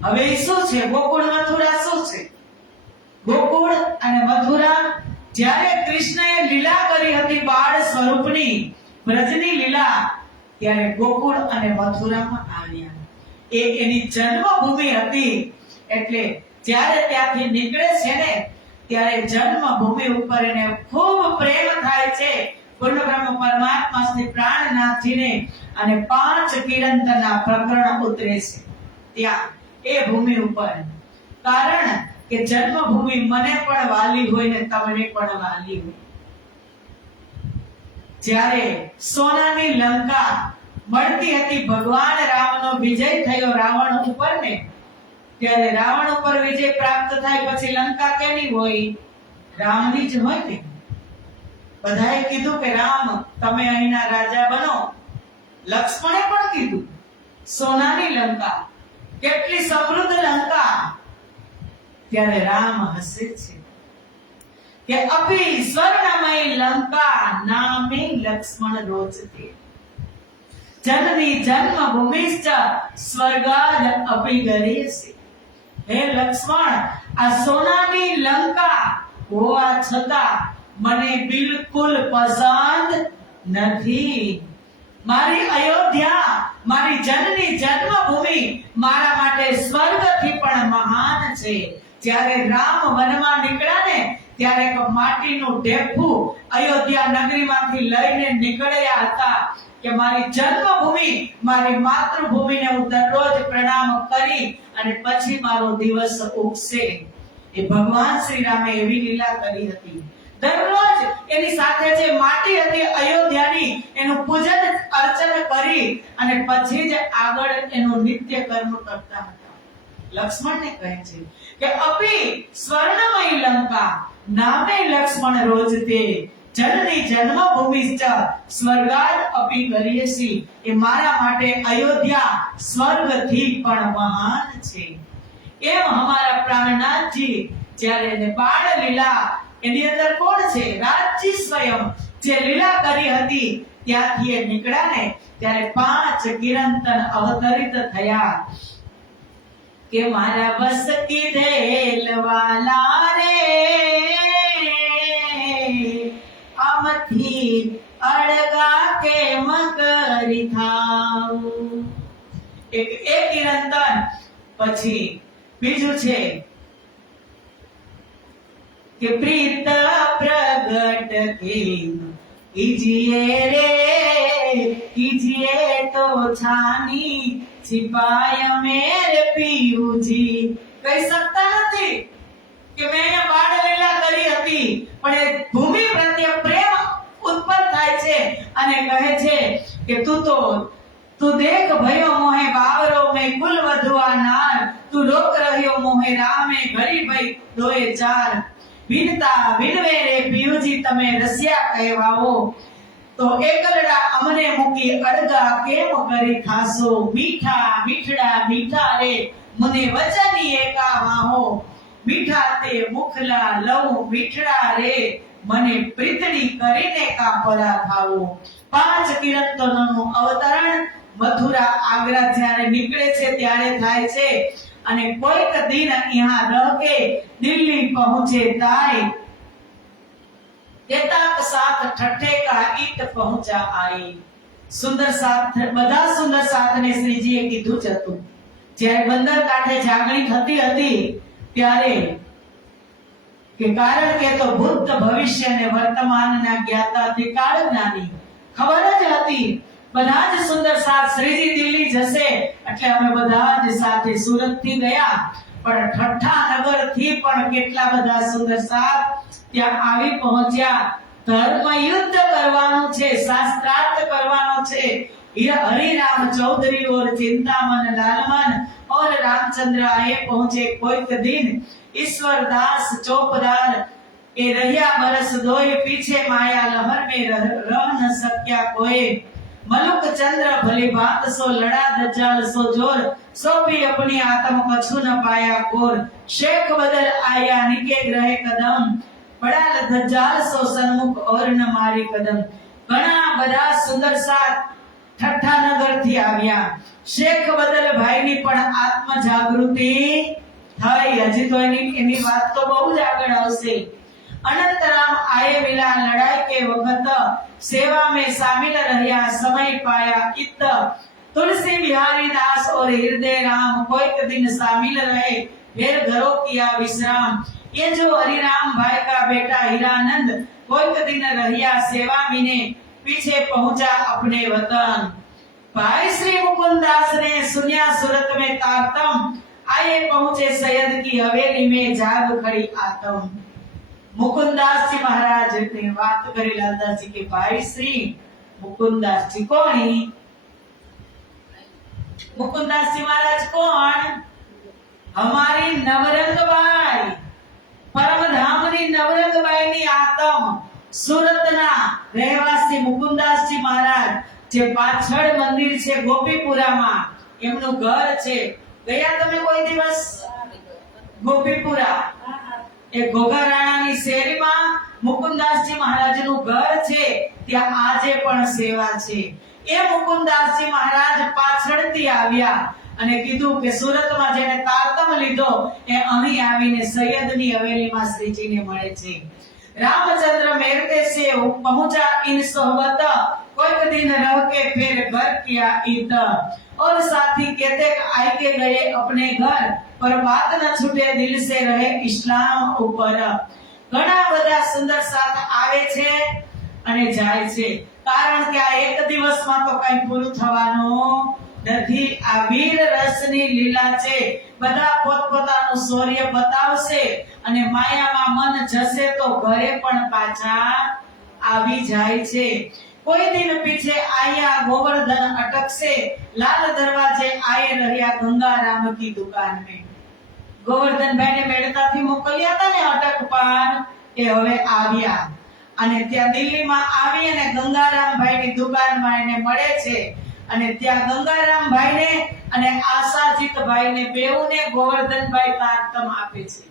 હવે એ શું છે? ગોકુળ મથુરા શું છે? ગોકુળ અને મથુરા જ્યારે કૃષ્ણએ લીલા કરી હતી બાળ સ્વરૂપની વ્રજની લીલા, ત્યારે ગોકુળ અને મથુરામાં આવ્યા. એ એની જન્મભૂમિ હતી. એટલે જ્યારે ત્યાંથી નીકળે છે ને ત્યારે જન્મભૂમિ ઉપર એને ખૂબ પ્રેમ થાય છે પૂર્ણ બ્રહ્મ પરમાત્મા શ્રી પ્રાણનાથજીને, અને 5 કિરંતના પ્રકરણ ઉતરે છે ત્યાં એ ભૂમિ ઉપર. કારણ કે જન્મભૂમિ મને પણ વાલી હોય ને તમને પણ વાલી હોય. જ્યારે સોનાની લંકા મળતી હતી, ભગવાન રામનો વિજય થયો રાવણ ઉપર ને, ત્યારે રાવણ ઉપર વિજય પ્રાપ્ત થાય પછી લંકા કેની હોય? રામની જ હોય ને. બધાએ કીધું કે રામ તમે અહીંના રાજા બનો. લક્ષ્મણે પણ કીધું સોનાની લંકા, કેટલી સમૃદ્ધ લંકા. ત્યારે રામ હસે છે કે અપી સ્વર્ણમય લંકા નામે લક્ષ્મણ રોચતે, જનની જન્મભૂમિશ્ચ સ્વર્ગાદ અપી ગરેસે. હે લક્ષ્મણ, આ સોનાની લંકા હોવા છતાં મને બિલકુલ પસંદ નથી. મારી અયોધ્યા, મારી જનની જન્મભૂમિ મારા માટે સ્વર્ગથી પણ મહાન છે. જ્યારે રામ વનમાં નીકળ્યા ને ત્યારે એક માટીનું ઢેફું અયોધ્યા નગરીમાંથી લઈને નીકળ્યા હતા કે મારી જન્મભૂમિ, મારી માતૃભૂમિને હું દરરોજ પ્રણામ કરી અને પછી મારો દિવસ ઉગશે. એ ભગવાન શ્રી રામે એવી લીલા કરી હતી. દરરોજ એની સાથે જે માટી હતી અયોધ્યાની, એનું પૂજન અર્ચન કરી અને પછી જ આગળ એનું નિત્ય કર્મ કરતા હતા. લક્ષ્મણને કહે છે કે અપી સ્વર્ણમય લંકા નામે લક્ષ્મણ રોજતે, જનની જન્મભૂમિશ્ચ સ્વર્ગાદ અપી ગરીયસી. એ મારા માટે અયોધ્યા સ્વર્ગથી પણ મહાન છે. એમ અમારા પ્રાણનાથજી જ્યારે એને બાળ લીલા, એની અંદર કોણ છે? રાજજી સ્વયં જે લીલા કરી હતી ત્યાંથી એ નીકળ્યા ને ત્યારે 5 કિરંતન અવતરિત થયા કે મારા બસ કીધેલ વાલા રે, આમથી અડગા કેમ કરી થાવ. એક કિરંતન પછી બીજું છે કે પ્રીત પ્રગટ કેમ कीजिए रे, कीजिए तो छानी छिपाय मेरे पियूजी. કહી શકતા નથી કે મેં અહીંયા બાળ લીલા કરી હતી, પણ એ ભૂમિ પ્રત્યે પ્રેમ ઉત્પન્ન થાય છે અને કહે છે કે તું દેખ ભયો મોહે બાવરો મેં કુલ વધુઆ નાર, તું રોક રહ્યો મોહે રામે ઘડી ભઈ દોએ ચાર. વિનતા વિનવે રે પિયુજી તમે રસિયા કહેવાઓ, તો એકલડા અમને મૂકી અડગા કેમ કરી ખાસો. મીઠા મીઠડા મીઠા રે મને વચની એકા વાહો, મીઠા તે મુખલા લઉં મીઠડા રે મને પ્રીતડી કરીને કાપરા ખાવો. 5 કિરંતનોનું અવતરણ મથુરા આગ્રા જ્યારે નીકળે છે ત્યારે થાય છે અને કોઈક દિન यहाँ रह के दिल्ली पहुंचे ताई, केताक साथ ठट्ठे का ईट पहुंचा आई. સુંદર સાથ, બધા સુંદર સાથને શ્રીજીએ કીધું જ હતું. જ્યારે બંદર કાંઠે જાગણી થતી હતી ત્યારે કે કારણ કે તો ભૂત ભવિષ્ય અને વર્તમાનના જ્ઞાતા થી કાળ જ્ઞાની ખબર જ હતી. બધા જ સુંદર સાથ શ્રીજી દિલ્હી જશે એટલે અમે બધા જ સાથે સુરત થી ગયા, પણ ઠઠ્ઠા નગર થી પણ કેટલા બધા સુંદર સાથ ત્યાં આવી પહોંચ્યા. ધર્મ યુદ્ધ કરવાનું છે, શાસ્ત્રાર્થ કરવાનો છે. हरिराम चौधरी और चिंतामन लालमन और रामचंद्र आए पहुंचे कोई दिन. ईश्वर दास चौपदार ए रहिया बरस दोए, पीछे माया लहर में रह न सक्या कोई. मलुक चंद्र भली बात सो लड़ा दज्जाल सो जोर, सो भी अपनी आत्म कछु न पाया कोर. शेख बदल आया निके ग्रहे कदम, पड़ा दज्जाल सो सन्मुख और न मारी कदम. ઘણા બધા સુંદર સાથ ઠઠ્ઠાનગરથી આવ્યા. શેખ બદલભાઈની પણ આત્મ જાગૃતિ થઈ. હજી તો એની વાત તો બહુ જ આગળ આવશે. अनंतराम आए मिला लड़ाई के वक्त सेवा में शामिल रहा समय पाया इत तुलसी बिहारी दास और हृदय राम कोई दिन शामिल रहे फिर घरों किया विश्राम. ये जो हरिराम भाई का बेटा हीरानंद कोई दिन रहिया सेवा में पीछे पहुंचा अपने वतन. भाई श्री मुकुंदास ने सुनिया सूरत में तारतम आए पहुंचे सैयद की हवेली में जाग खड़ी आतम. मुकुंदास जी महाराज ने बात करी लालदास जी के भाई श्री मुकुंदास जी. कौन? मुकुंदास जी महाराज कौन? हमारी नवरंगबाई, परमधामनी नवरंगबाईनी आतम સુરતના રહેવાસી મુકુંદાસજી મહારાજ જે પાછળ મંદિર છે ગોપીપુરામાં એમનું ઘર છે. ગયા તમે કોઈ દિવસ ગોપીપુરા? એ ઘોઘારાણાની શેરીમાં મુકુંદાસજી મહારાજનું ઘર છે. ત્યાં આજે પણ સેવા છે. એ મુકુંદાસજી મહારાજ પાછળથી આવ્યા અને કીધું કે સુરતમાં જેને તારતમ લીધો એ અહીં આવીને સૈયદની હવેલીમાં શ્રીજીને મળે છે. रामचंद्र मेरते से पहुंचा इन सोहबत कोई दिन रह के फिर घर किया इत और साथी कहते आए के गए अपने घर पर बात न छूटे दिल से रहे इस्लाम ऊपर. ઘણા બધા સુંદર સાથ આવે છે અને જાય છે કારણ કે આ એક દિવસમાં તો કઈ પૂરું થવાનું નથી. આ વીર રસની લીલા છે. બધા પોતપોતાનું શૌર્ય બતાવશે અને માયામાં મન જશે તો ઘરે પણ પાછા આવી જાય છે. કોઈ દિન પીછે આયા ગોवर्धन अटक से लाल दरवाजे आए રહ્યા गंगाराम की दुकान में. ગોવર્ધન ભાઈને મેળતાથી મોકલ્યા હતા ને અટક પાર એ હવે આવ્યા અને ત્યાં દિલ્હીમાં આવી અને ગંગારામ ભાઈની દુકાનમાં એને મળે છે અને ત્યાં ગંગારામ ભાઈને અને આશાજીત ભાઈને બેઉને ગોવર્ધનભાઈ તારતમ આપે છે.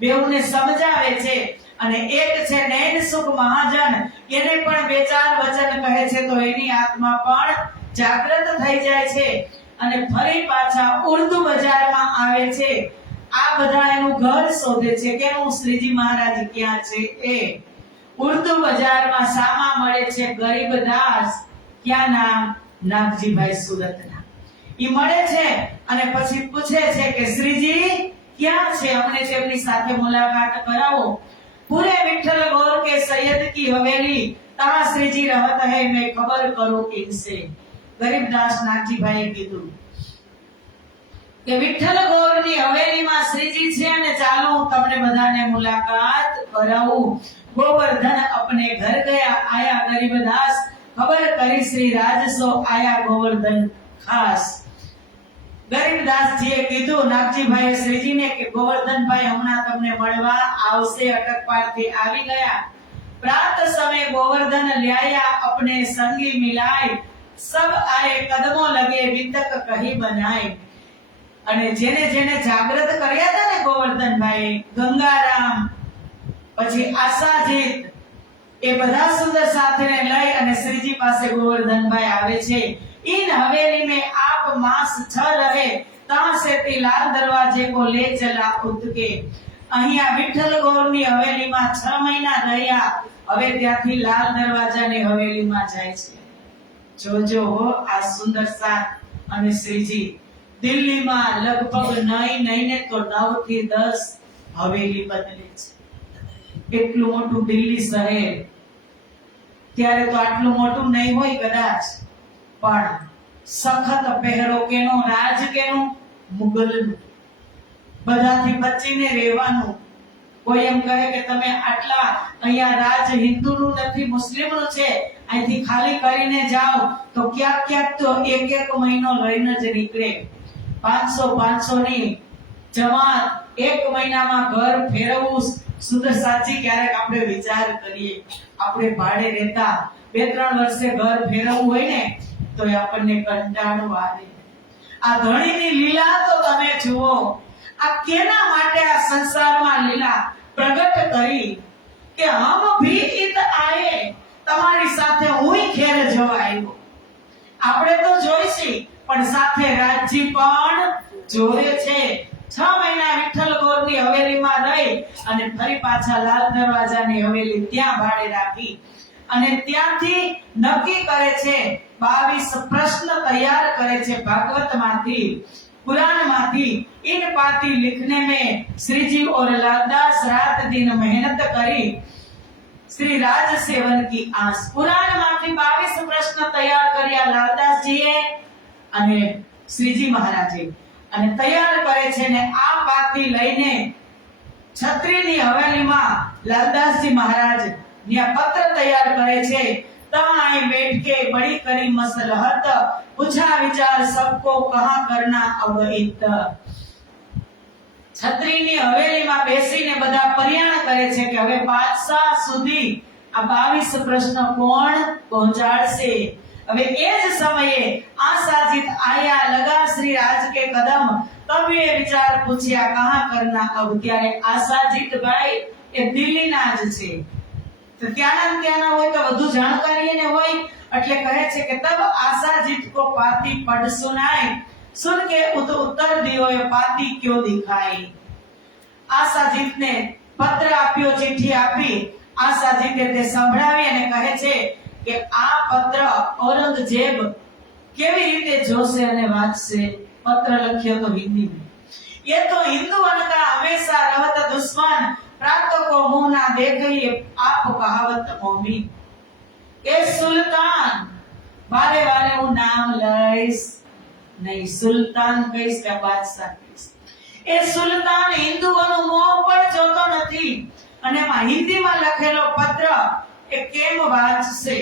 બેઉને સમજાવે છે અને એક છે નૈન સુખ મહાજન એને પણ બે ચાર વચન કહે છે તો એની આત્મા પણ જાગૃત થઈ જાય છે અને ફરી પાછા ઉર્દુ બજારમાં આવે છે. આ બધા એનું ઘર શોધે છે કે હું શ્રીજી મહારાજ ક્યાં છે. એ ઉર્દુ બજારમાં સામા મળે છે ગરીબદાસ. ક્યાં નામ? નાગજીભાઈ સુરતના. ઈ મળે છે અને પછી પૂછે છે કે શ્રીજી ક્યાં છે, અમને તેમની સાથે મુલાકાત કરાવો. पूरे विठल गौर के सैयद की हवेली तहाँ श्रीजी रहत है मैं खबर करूं इनसे. गरीबदास नागजीभाઈએ કીધું કે વિઠ્ઠલ ગૌરની હવેલીમાં શ્રીજી છે અને ચાલો હું તમને બધાને મુલાકાત કરાવું. ગોવર્ધન अपने घर गया आया गरीबदास खबर કરી શ્રી રાજસો આયા ગોવર્ધન ખાસ. ગરીબદાસજીએ કીધું નાગજીભાઈએ શ્રીજીને કે ગોવર્ધનભાઈ હમણાં તમને મળવા આવશે. અટકપારથી આવી ગયા. प्रात समय गोवर्धन ल्याया अपने संगी मिलाए सब आए कदमों लगे वितक कही बनाए. અને જેને જેને જાગૃત કર્યા હતા ને ગોવર્ધનભાઈ, ગંગારામ પછી આશાજીત, એ બધા સુંદર સાથેને લઈ અને શ્રીજી પાસે ગોવર્ધનભાઈ આવે છે. इन हवेली में आप मास छ रहे તાં से તે લાલ દરવાજે કો લે ચલા ઉતકે. અહીંયા વિઠ્ઠલ ગૌરની હવેલીમાં 6 મહિના રહ્યા. હવે ત્યાંથી લાલ દરવાજાની હવેલીમાં જાય છે. જોજો આ સુંદર સાથ અને શ્રીજી દિલ્હીમાં લગભગ નહીં ને તો 9 થી 10 હવેલી બદલે છે. એટલું મોટું દિલ્હી શહેર. ત્યારે તો આટલું મોટું નહીં હોય કદાચ, પણ સખત પહેરો કેનો? રાજ કેનું? મુગલનું. બધાથી બચીને રહેવાનું. કોઈ એમ કહે કે તમે આટલા અહીંયા રાજ હિન્દુનું નથી મુસ્લિમનું છે, અહીંથી ખાલી કરીને જાઓ તો ક્યાંક ક્યાંક તો એક મહિનો લઈને જ નીકળે. 500 ની જમાત એક મહિનામાં ઘર ફેરવવું સુંદર સાચી. ક્યારેક આપણે વિચાર કરીએ, આપણે ભાડે રહેતા 2-3 વર્ષે ઘર ફેરવવું હોય ને તો આપણને કંટાળો આવે. આ ધણીની લીલા તો તમે જુઓ. આ કેના માટે આ સંસારમાં લીલા પ્રગટ કરી કે હમ ભી ઈદ આયે, તમારી સાથે હુંય ખેર જવા આવ્યો. આપણે તો જોઈશી પણ સાથે રાજજી પણ જોવે છે. 6 મહિના વિઠ્ઠલ ગોરની હવેલીમાં રહી અને ફરી પાછા લાલ દરવાજાની હવેલી ત્યાં ભાડે રાખી અને ત્યાંથી નક્કી કરે છે 22 પ્રશ્ન તૈયાર કરે છે ભાગવતમાંથી, पुराणમાંથી. इन पाती लिखने में श्री जी और लालदास रात दिन मेहनत करी श्री राज सेवन की आस. पुराणમાંથી 22 પ્રશ્ન તૈયાર કર્યા લાલદાસજીએ અને શ્રીજી મહારાજે અને તૈયાર કરે છે ને આ પાતી લઈને છત્રીની હવેલીમાં લાલદાસજી મહારાજ ત્યાં પત્ર તૈયાર કરે છે. तहाई बैठ के बड़ी करी मसलहत पूछा विचार सबको कहां करना अवहित. छत्रीनी हवेलीમાં બેસીને બધા પર્યાણ કરે છે કે હવે બાદશાહ સુધી આ 22 પ્રશ્ન કોણ પહોંચાડશે. હવે એ જ સમયે आशाजीत आया लगा श्री राज के कदम तब ये विचार पूछ्या कहां करना अब. ત્યારે आशाजीत भाई એ દિલ્હીના જ છે तो त्याना હોય तो વધુ જાણકારી એને હોય એટલે કહે છે કે તબ आशाजीत को पाती पढ़ सुनाए सुन के उत्तर दियो ये पाती क्यों दिखाई. आशाजीत ने पत्र આપ્યો, ચિઠ્ઠી આપી. आशाजीते તે સંભળાવી અને કહે છે કે આ પત્ર ઔરંગઝેબ કેવી રીતે જોશે અને વાંચશે. પત્ર લખ્યો તો હિન્દીમાં. ये तो हिंदुओं का हमेशा रहत दुश्मन प्राप्त को मुंह ना देखिए आप कहावत मोमी. ए सुल्तान बारे वाले वो नाम लईस नहीं, सुल्तान कहीस का बादशाह कहीस. ए सुल्तान हिंदुओનું મોં પણ જોતો નથી અને એમાં હિન્દીમાં લખેલો પત્ર એ કેમ વાંચશે.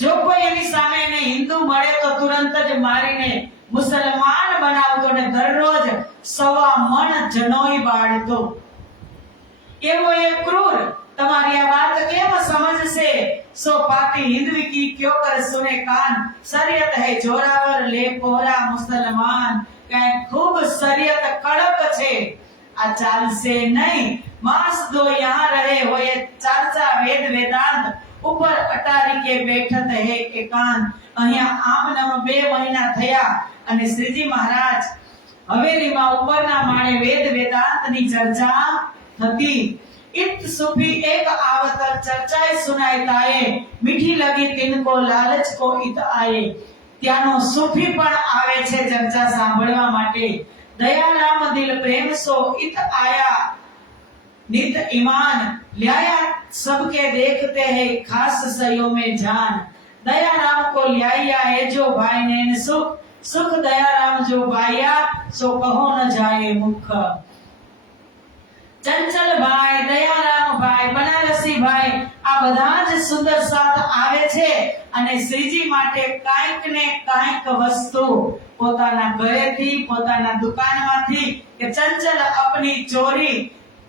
જો કોઈ એની સામે એને હિન્દુ મળે તો તુરંત જ મારીને મુસલમાન બનાવતો ને દરરોજ 1.25 મણ જનોઈ બાળતો. એવો એ ક્રૂર તમારી આ વાત કેમ સમજશે. सो पाती हिंदवी की क्यों कर सुने कान शरीयत है जोरावर ले पोरा मुसलमान. कहे खूब शरीयत कड़क छे आ चालसे नहीं. मास दो यहाँ रहे होए चर्चा वेद वेदांत ऊपर अटारी के बैठत है एकांत. અહીંયા આમનામ 2 મહિના થયા અને શ્રીજી મહારાજ હવેલીમાં ઉપરના માળે વેદ વેદાંતની ચર્ચા થતી. इत सूफी एक आवत चर्चाए सुनाए ताए मीठी लगी तिनको लालच को इत आए. ત્યાંનો સૂફી પણ આવે છે ચર્ચા સાંભળવા માટે. દયારામ દિલ પ્રેમ સો इत आया नित ईमान ल्याया सबके देखते हैं खास सयो में जान. दयाराम को ल्याया है जो भाई नैन सुख सुख दयाराम जो भाया सो कहो न जाए मुख. चंचल भाई, दयाराम भाई, बनारसी भाई આ બધા જ સુંદર સાથ આવે છે અને શ્રીજી માટે કાંઈક ને કાંઈક વસ્તુ પોતાના ઘરેથી પોતાના દુકાનમાંથી કે चंचल अपनी चोरी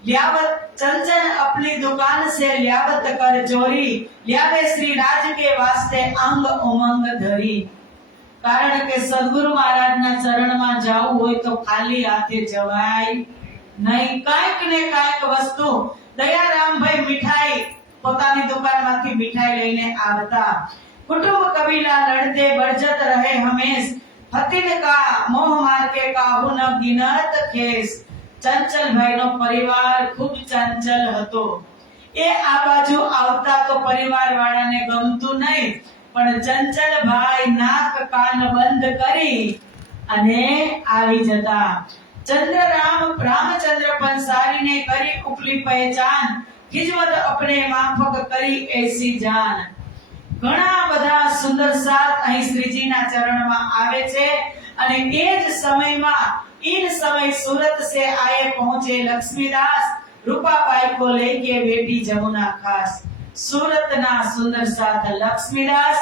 ल्यावत चंचल अपनी दुकान से ल्यावत कर चोरी ल्यावे श्री राज के वास्ते अंग उमंग धरी. કારણ કે સદગુરુ મહારાજના ચરણમાં જાવું હોય તો ખાલી હાથે જવાય નહીં. કાંઈક ને કાંઈક વસ્તુ. દયારામભાઈ મીઠાઈ પોતાની દુકાનમાંથી મીઠાઈ લઈને આવતા. कुटुंब कबीला लड़ते बरजत रहे हमेश फतिन का मोह मार के काहू न गिनत खेस. चंचल भाईनो परिवार खूब चंचल હતો. એ આ બાજુ આવતા તો પરિવાર વાળાને ગમતું નહીં પણ ચંચલ ભાઈ નાક કાન બંધ કરી અને આવી જતા. चंद्रराम रामचंद्र पंसारी ने करी उपली पहचान खिजमत अपने माफक करी ऐसी जान. ઘણા બધા સુંદર સાથ અહીં શ્રીજીના ચરણમાં આવે છે અને એ જ સમયમાં इन समय सूरत से आए पहुंचे लक्ष्मीदास रूपाबाई को लेके बेटी जमुना खास. सूरतना सुंदर साथ लक्ष्मीदास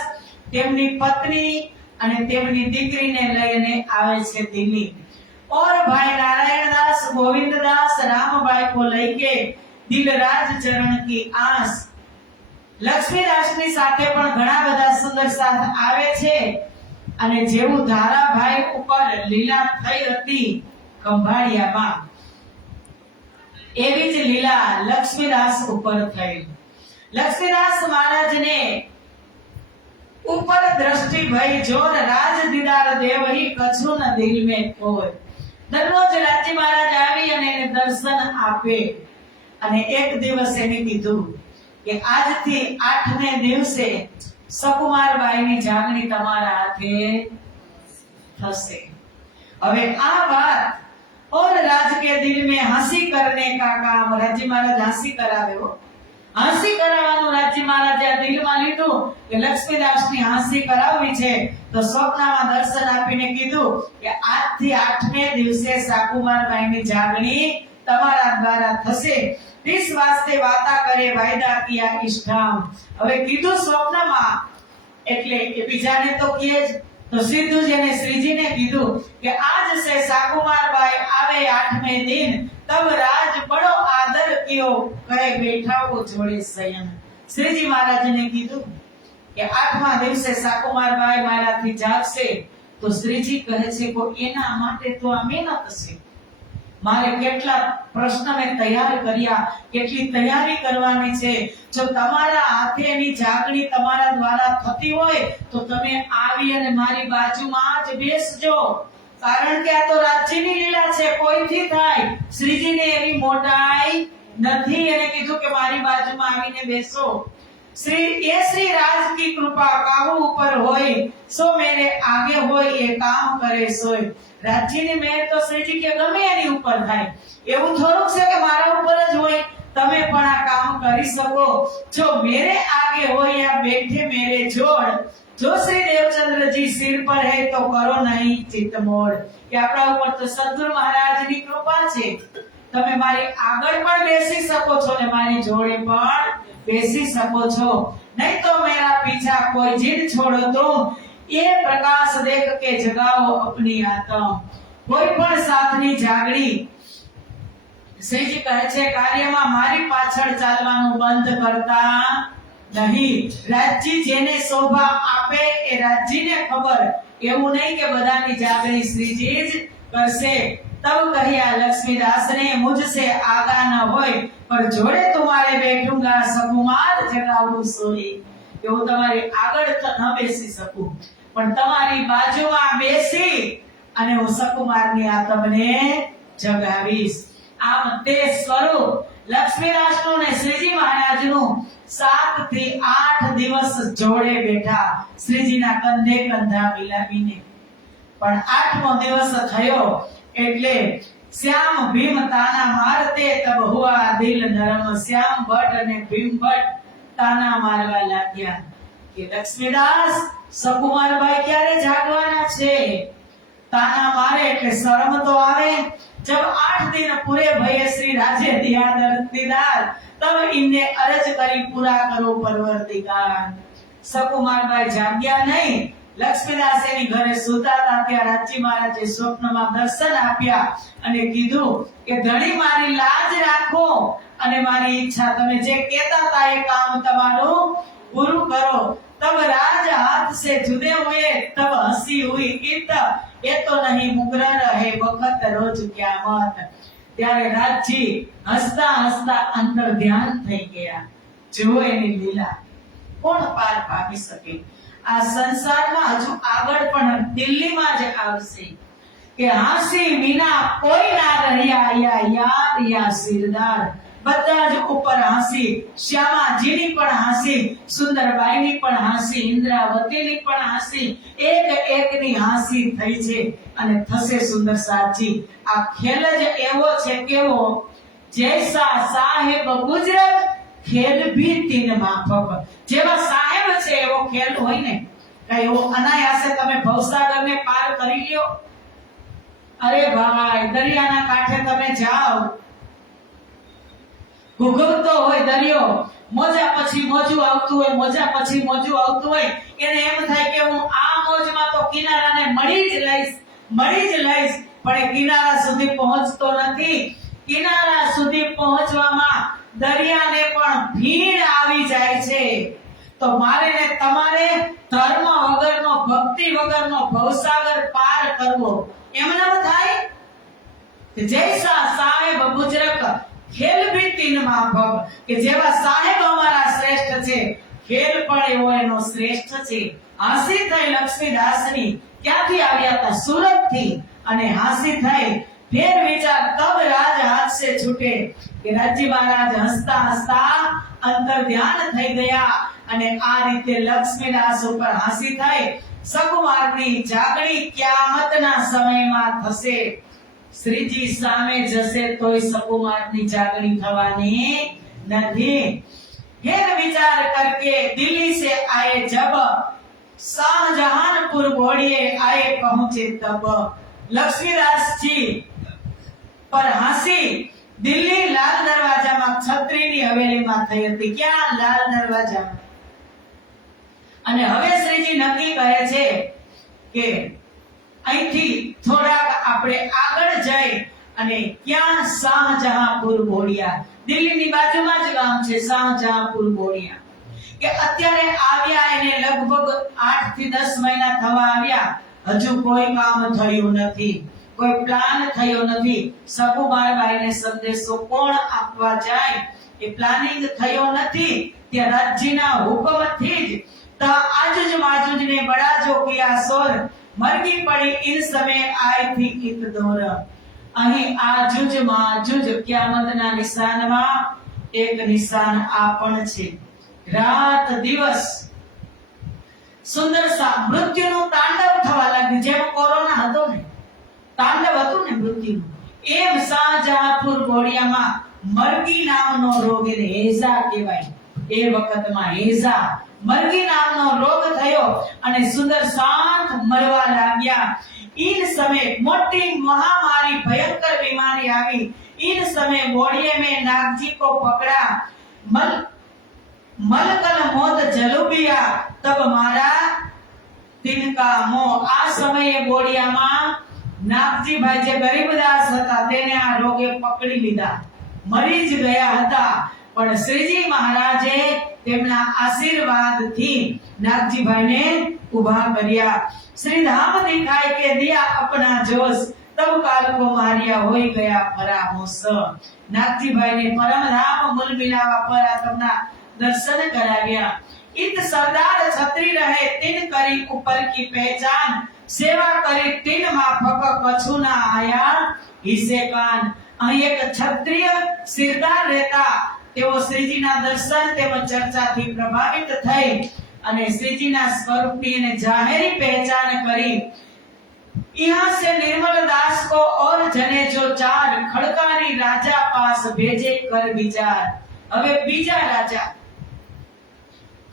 તેમની પત્ની અને તેમની દીકરીને લઈને આવે છે દિલ્હી. और भाई नारायण दास गोविंद दास रामबाई को लेके दिलराज चरण की आस. લક્ષ્મીદાસની સાથે પણ ઘણા બધા સુંદર સાથ આવે છે અને જેવું ધારાભાઈ ઉપર લીલા થઈ હતી ખંભાળિયામાં એવી જ લીલા લક્ષ્મીદાસ ઉપર થઈ. લક્ષ્મીદાસ મહારાજને ઉપર દ્રષ્ટિ દ્રષ્ટિ ભઈ જોર રાજ દીદાર દેવહી કછું ન દિલ મેં કોઈ. દરરોજ રાજી મહારાજ આવી અને એને દર્શન આપે. અને એક દિવસ એને કીધું કે આજથી 8મે દિવસે સકુમારબાઈની જાગણી તમારા હાથે થશે. હવે આ વાત और राज के दिल में हंसी करने का काम राजी महाराज हंसी करावे हो. हंसी કરાવવાનું રાજી મહારાજે આ દિલમાં લીધું કે લક્ષ્મીદાસની હંસી કરાવવી છે. તો સ્વપ્નમાં દર્શન આપીને કીધું કે આજથી 8મે દિવસે સાકુમારબાઈની જાગણી તમારા દ્વારા થશે. इस वास्ते वाता करे वायदा किया इष्टाम. હવે કીધું સ્વપ્નમાં એટલે એ બીજાને તો કહે જ, તો સીધું જેને શ્રીજીને કીધું કે આજ સે સાકુમારબાઈ આવે 8મે દિન तब राज बड़ो आदर कियो कहे बैठाओ जोड़े शयन. श्रीजी महाराज ने कीधुं કે 8મા દિવસે સાકુમારબાઈ મારાથી જાગશે. તો શ્રીજી કહે છે કે એના માટે તો આ મહેનત છે. મારે કેટલા પ્રશ્ન મેં તૈયાર કર્યા, કેટલી તૈયારી કરવાની છે. જો તમારા હાથે એની જાગણી તમારા દ્વારા થતી હોય તો તમે આવી અને મારી બાજુમાં જ બેસજો. કારણ કે આ તો રાજ્યની લીલા છે, કોઈથી થાય. શ્રીજીને એવી મોટાઈ નથી. એને કીધું કે મારી બાજુમાં આવીને બેસો. श्री राज की कृपा काहू ऊपर होय सो मेरे आगे होय ये काम करे सोय. રાજ્યની મેર તો શ્રીજી કે ગમે એની ઉપર થાય. એવું થોડુંક છે કે મારા ઉપર જ હોય. તમે પણ આ કામ કરી શકો. જો મેરે આગે હોય या बैठे मेरे जोड़. जो श्री देवचंद्र जी सिर पर है तो करो नहीं चित मोड़. કે આપણા ઉપર તો સદગુરુ મહારાજની કૃપા છે. તમે મારી આગળ પણ બેસી શકો છો ને મારી જોડે પણ બેસી શકો છો. नहीं तो मेरा पीछा कोई जिद छोड़ो तुम ये प्रकाश देख के जगाओ अपनी आत्मा. કોઈ પણ સાથની જાગણી શ્રીજી કહે છે કાર્યમાં મારી પાછળ ચાલવાનું બંધ કરતા નહીં. રાજ્ય જેને શોભા આપે એ રાજ્યને ખબર. એવું નહીં કે બધાની જાગણી શ્રીજી જ કરશે. तब कहिया लक्ष्मीदास ने मुझसे आगा न होय पर जोड़े तुम्हारे बैठूंगा सकुमार जगाऊं सोई. એવું તમારી આગળ તો ન બેસી શકું પણ તમારી બાજુમાં બેસી અને હું સકુમારની આ તમને જગાવીશ. આમ તે સ્વરૂપ લક્ષ્મીદાસનું ને શ્રીજી મહારાજનું 7 થી 8 દિવસ જોડે બેઠા શ્રીજીના કંધે કંધા મિલાવીને. પણ 8મો દિવસ થયો એટલે શ્યામ ભીમ તાના મારતે તબ હુઆ દિલ નરમ. શ્યામ ભટ્ટ અને ભીમ ભટ્ટ તાના મારવા લાગ્યા કે લક્ષ્મીદાસ સકુમારબાઈ ક્યારે જાગવાના છે. તાના મારે એટલે શરમ તો આવે. जब 8 दिन पूरे भये श्री राजे दिया दीदार तब इनने अरज करी पूरा करो परवरदिगार. સકુમારબાઈ જાગ્યા નહીં. લક્ષ્મીદાસ એની ઘરે સૂતા હતા ત્યાં રાજજી મહારાજે સ્વપ્નમાં દર્શન આપ્યા અને કીધું કે ધણી મારી લાજ રાખો અને મારી ઈચ્છા તમે જે કહેતા હતા એ કામ તમારું પૂરું કરો. तब राज हाथ से जुदे हुए तब हंसी हुई इत ये तो नहीं मुकरर है वक्त रोज क्यामत. ત્યારે રાજજી હસતા હસતા અંદર ધ્યાન થઈ ગયા. જો એની લીલા કોણ પાર પામી શકે. આ સંસારમાં હજુ આગળ પણ દિલ્હીમાં જ આવશે કે હાંસી વિના કોઈ ના રહ્યા યા યાદ યા સિરદાર. બધા જ ઉપર હાંસી. શ્યામાજીની પણ હાંસી, સુંદરબાઈની પણ હાંસી, ઇન્દ્રાવતીની પણ હાંસી. એક એકની હાંસી થઈ છે અને થશે સુંદર સાચી. આ ખેલ જ એવો છે કેવો જૈસા સાહેબ ગુજરત ખેલ ભી તીન માફક. જેવા સાહેબ છે એવો ખેલ હોય ને કઈ એવો અનાયાસે તમે ભવસાગરને પાર કરી લ્યો. અરે ભાઈ દરિયાના કાંઠે તમે જાઓ, ઘૂઘવતો હોય દરિયો, મોજા પછી મોજું આવતું હોય, મોજા પછી મોજું આવતું હોય. એને એમ થાય કે હું આ મોજમાં તો કિનારાને મળી જ લઈશ. પણ એ કિનારા સુધી પહોંચતો નથી. કિનારા સુધી પહોંચવામાં દરિયાને પણ ભીડ આવી જાય છે. તો મારે ને તમારે ધર્મ વગરનો, ભક્તિ વગરનો ભવસાગર પાર કરવો એમ ન થાય. જૈસા સાહેબ ગુજરક ખેલ ભી તીન માફક. કે જેવા સાહેબ અમારા શ્રેષ્ઠ છે ખેલ પણ એવો એનો શ્રેષ્ઠ છે. હાંસી થઈ લક્ષ્મીદાસની. ક્યાંથી આવ્યા હતા? સુરતથી. અને હાંસી થઈ ફેર વિચાર તબ રાજ હાથ સે છૂટે, કે રાજી મહારાજ હસતા હસતા અંતર ધ્યાન થઈ ગયા. અને આ રીતે લક્ષ્મીદાસ ઉપર હાંસી થઈ. સકુમારની જાગણી કિયામતના સમયમાં થશે. શ્રીજી સામે જશે તોય સકુમારની જાગણી થવાની નથી. फिर विचार करके दिल्ली से आए जब शाहजहानपुर घोड़िए आए पहुंचे तब. लक्ष्मीदास जी पर हांसी दिल्ली लाल दरवाजाમાં છત્રીની હવેલીમાં થઈ હતી. ક્યાં? લાલ દરવાજામાં. અને હવે શ્રીજી નક્કી કરે છે કે અહીંથી થોડાક આપણે આગળ જઈ અને ક્યાં? શાહજહાંપુર ઘોડિયા. દિલ્હીની બાજુમાં જ ગામ છે શાહજહાંપુર ઘોડિયા. કે અત્યારે આવ્યા એને લગભગ 8 થી 10 મહિના થવા આવ્યા. હજુ કોઈ કામ થયું નથી, કોઈ પ્લાન થયો નથી. સકુમારબાઈને સંદેશો કોણ આપવા જાય એ પ્લાનિંગ થયો નથી. ત્યાં રાજ્યના હુકમથી જ आजुज माजुज ने बड़ा जो किया सोर, मरगी पड़ी इन समय आई थी इत दौर. અહીં આજુજ માજુજ કિયામતના નિશાનમાં એક નિશાન આ પણ છે. રાત દિવસ સુંદર સા મૃત્યુનું તાંડવ થવા લાગ્યું. જેમ કોરોના હતો ને, તાંડવ હતું ને મૃત્યુનું, એમ શાહજહાંપુર ઘોડિયામાં મરગી નામનો રોગ, એને હેઝા કહેવાય. એ વખતમાં હેઝા મરગી નામનો રોગ થયો અને સુંદર શાંત મરવા લાગ્યા. इन समय मोटी महामारी भयंकर बीमारी आई. इन समय घोड़िए में नागजी को पकड़ा. मलकल मौत जलुबिया तब मारा तिनका मोह. આ સમયે ઘોડિયામાં નાગજી ભાઈ જે ગરીબદાસ હતા તેને આ રોગે પકડી લીધા, મરી જ ગયા હતા. પણ શ્રીજી મહારાજે તેમના આશીર્વાદથી નાગજીભાઈને ઉભા કર્યા. श्री धाम दिखाई के दिया अपना जोश, तब काल को मारिया होई गया फरामोश. नागजीभाई ने परम धाम मूल मिलावा पर आत्मना दर्शन कराव्या. इत सरदार छत्री रहे तिन करी ऊपर की पहचान, सेवा કરી તીન માફક કછુ ના આયા હિસે કાન. અહીં એક ક્ષત્રિય સિરદાર રહેતા, તેઓ શ્રીજીના દર્શન તેમજ ચર્ચાથી પ્રભાવિત થઈ અને શ્રીજીના સ્વરૂપની અને જાહેરી પહેચાન કરી. यहाँ से निर्मल दास को और जने जो चार खड़कानी राजा पास भेजे कर विचार. હવે બીજા રાજા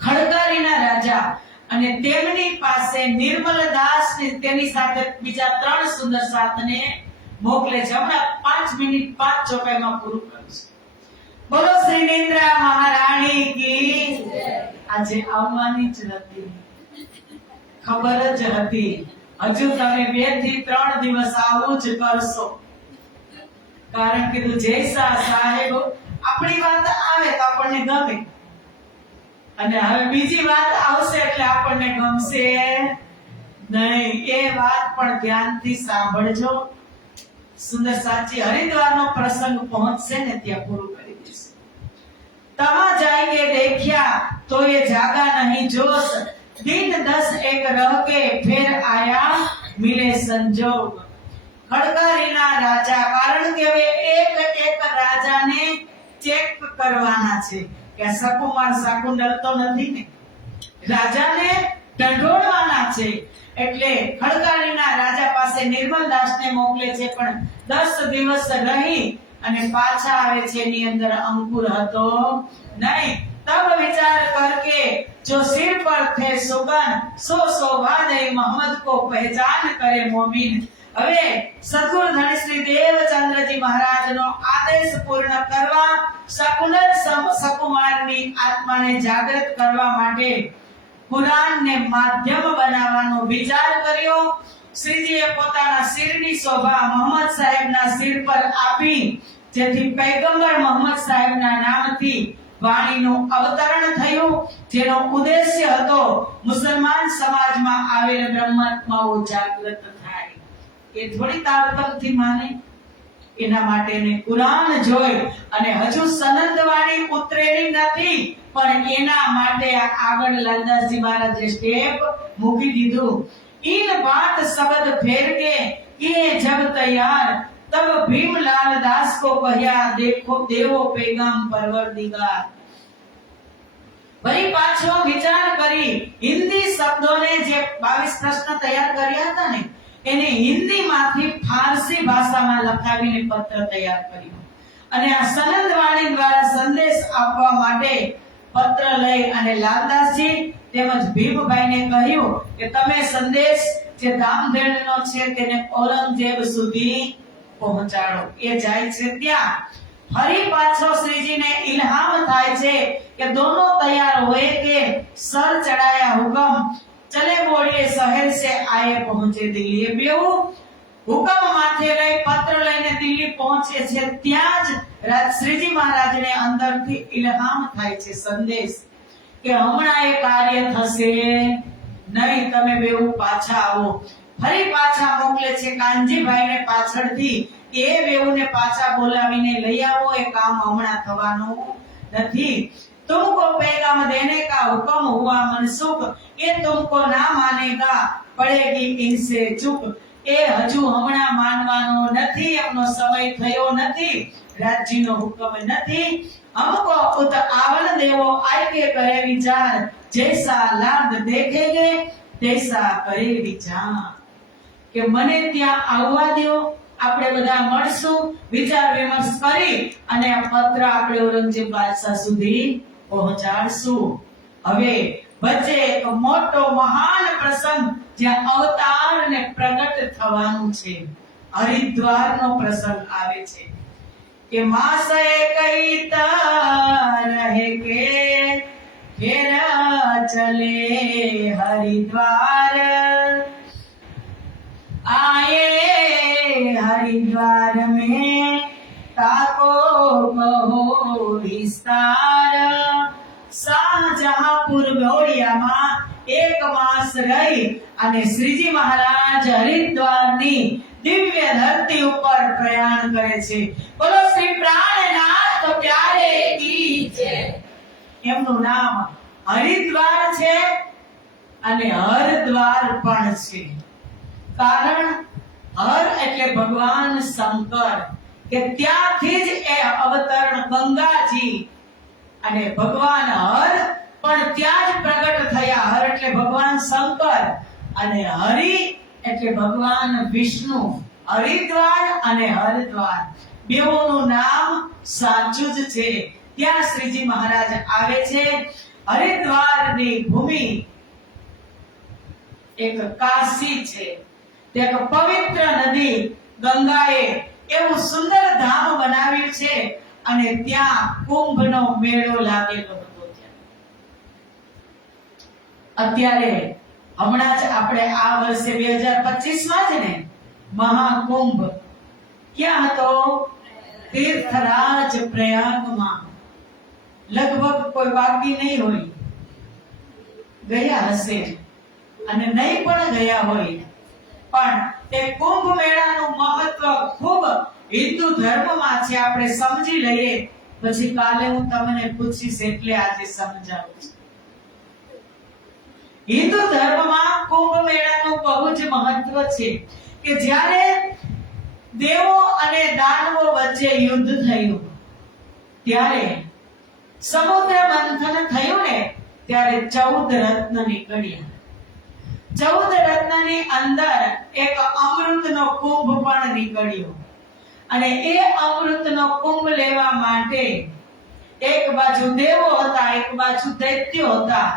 ખડકારીના રાજા અને તેમની પાસે નિર્મલ દાસ ને તેની સાથે બીજા 3 સુંદર સાથને મોકલે છે. હમણાં 5 મિનિટ 5 ચોપાઈમાં પૂરું કરું છું. બોલો શ્રી નિદ્રા મહારાણી કી. આજે આવવાની જ હતી, ખબર જ હતી. હજુ તમે 2 થી 3 દિવસ આવું જ કરશો. કારણ કે જયસા સાહેબ આપણી વાત આવે તો આપણને ગમે, અને હવે બીજી વાત આવશે એટલે આપણને ગમશે નહીં. એ વાત પણ ધ્યાનથી સાંભળજો. સુંદર સાચી હરિદ્વારનો પ્રસંગ પહોંચશે ને ત્યાં પૂરું કરી દેશે. तहाँ जाके देखा तो ये जागा नहीं जोश, दिन 10 एक रह के फिर आया मिले संजोग. ખડકારીના રાજા, કારણ કે હવે એક એક રાજાને ચેક કરવાના છે કે સકુમાર સાકુંડલ તો નથી ને, રાજાને ઢંઢોળવાના છે. એટલે ખડકારીના રાજા પાસે નિર્મલદાસને મોકલે છે, પણ 10 દિવસ રહી અને પાછા આવે છે. એની અંદર અંકુર હતો નહીં. तब विचार करके जो सिर पर थे सुगन, सो शोभा दे मोहम्मद को पहचान करे मोमिन. હવે સદગુરુ ધણી શ્રી દેવચંદ્રજી મહારાજનો આદેશ પૂર્ણ કરવા, શકુંડલ સકુમારની આત્માને જાગૃત કરવા માટે કુરાનને માધ્યમ બનાવવાનો વિચાર કર્યો. શ્રીજીએ પોતાના શિરની શોભા મોહમ્મદ સાહેબના શિર પર આપી, જેથી પૈગંબર મોહમ્મદ સાહેબના નામથી વાણીનું અવતરણ થયું, જેનો ઉદ્દેશ્ય હતો મુસલમાન સમાજમાં આવેલ બ્રહ્માત્માઓ જાગૃત થાય. એ થોડી તારતમથી માને, એના માટે કુરાન જોઈ અને હજુ સનદ વાણી ઉતરેલી નથી પણ એના માટે આગળ લાલદાસજી મહારાજે સ્ટેપ મૂકી દીધું. इन बात शब्द फेर के किए जब तैयार तब भीमलाल दास को कह्या देखो देवो पैगाम परवरदिगार. वरी पाछो विचार કરી હિન્દી શબ્દોને જે 22 પ્રશ્ન તૈયાર કર્યા હતા ને એને હિન્દીમાંથી ફારસી ભાષામાં લખાવીને પત્ર તૈયાર કર્યો અને આ સનંદવાણી દ્વારા સંદેશ આપવા માટે પત્ર લઈ અને લાલદાસજી તેમજ ભીમભાઈને કહ્યું કે તમે સંદેશ જે ધામધેણનો છે તેને ઔરંગઝેબ સુધી પહોંચાડો. એ જાય છે ત્યાં ફરી પાછો શ્રીજીને ઇલ્હામ થાય છે કે दोनों तैयार हुए के सर चढ़ाया हुक्म चले बोलिए शहर से आए पहुंचे दिल्ली. बेऊ હુકમ માથે લઈ પત્ર લઈને દિલ્હી પહોંચે છે ત્યાં જ શ્રીજી મહારાજને અંદરથી ઇલ્હામ થાય છે સંદેશ કે હમણાં એ કાર્ય થશે નહીં, તમે બેઉ પાછા આવો. ફરી પાછા મોકલે છે કાનજીભાઈને પાછળથી એ બેઉને પાછા બોલાવીને લઈ આવો, એ કામ હમણાં થવાનું નથી. तुमको पैगाम देने का हुक्म हुआ मनसुख ये तुमको ना मानेगा पड़ेगी इनसे चूक. એ હજુ હમણાં માનવાનો નથી, એમનો સમય થયો નથી, રાજ્યનો હુકમ નથી. हमको उत आवन देवो आय के करे विचार जैसा लाभ देखेंगे तैसा करे विचार. કે મને ત્યાં આવવા દો, આપણે બધા મળશું, વિચાર વિમર્શ કરી અને આ પત્ર આપણે ઔરંગઝેબ બાદશાહ સુધી પહોંચાડશું. હવે વચ્ચે એક મોટો મહાન પ્રસંગ જ્યાં અવતાર ને પ્રગટ થવાનું છે, હરિદ્વારનો પ્રસંગ આવે છે કે માસે કઈ રહે કે ફેર ચલે હરિદ્વાર आए हरिद्वार में ताको कहो विस्तार. શાહજહાંપુર ગોળિયામાં એક માસ રહી અને શ્રીજી મહારાજ હરિદ્વારની દિવ્ય ધરતી ઉપર પ્રયાણ કરે છે. બોલો શ્રી પ્રાણનાથ પ્યારે કી જય. એમનું નામ હરિદ્વાર છે અને હરદ્વાર પણ છે. કારણ હર એટલે ભગવાન શંકર, કે ત્યાંથી જ એ અવતરણ ગંગાજી, અને ભગવાન હર પણ ત્યાં જ પ્રગટ થયા. હર એટલે ભગવાન શંકર અને હરિ એટલે ભગવાન વિષ્ણુ. હરિદ્વાર અને હરદ્વાર બેઓનું નામ સાચું જ છે. ત્યાં શ્રીજી મહારાજ આવે છે. હરિદ્વારની ભૂમિ એક કાશી છે, એક પવિત્ર નદી ગંગાએ એવું સુંદર ધામ બનાવ્યું છે અને ત્યાં કુંભનો મેળો લાગેલો હતો. અત્યારે હમણાં જ આપણે આ વર્ષે 2025 માં જ ને મહાકુંભ ક્યાં હતો? તીર્થરાજ પ્રયાગમાં. લગભગ કોઈ બાકી નહીં હોય, ગયા હશે અને નહીં પણ ગયા હોય. પણ એ કુંભ મેળાનું મહત્વ ખૂબ હિન્દુ ધર્મમાં છે. આપણે સમજી લઈએ, પછી કાલે હું તમને પૂછીશ એટલે આજે સમજાવું છું. હિન્દુ ધર્મમાં કુંભ મેળાનું બહુ જ મહત્વ છે કે જ્યારે દેવો અને દાનવો વચ્ચે યુદ્ધ થયું ત્યારે સમુદ્ર મંથન થયું ને ત્યારે 14 રત્ન નીકળ્યા. 14 રત્નની અંદર એક અમૃતનો કુંભ પણ નીકળ્યો અને એ અમૃતનો કુંભ લેવા માટે એક બાજુ દેવો હતા, એક બાજુ દૈત્યો હતા.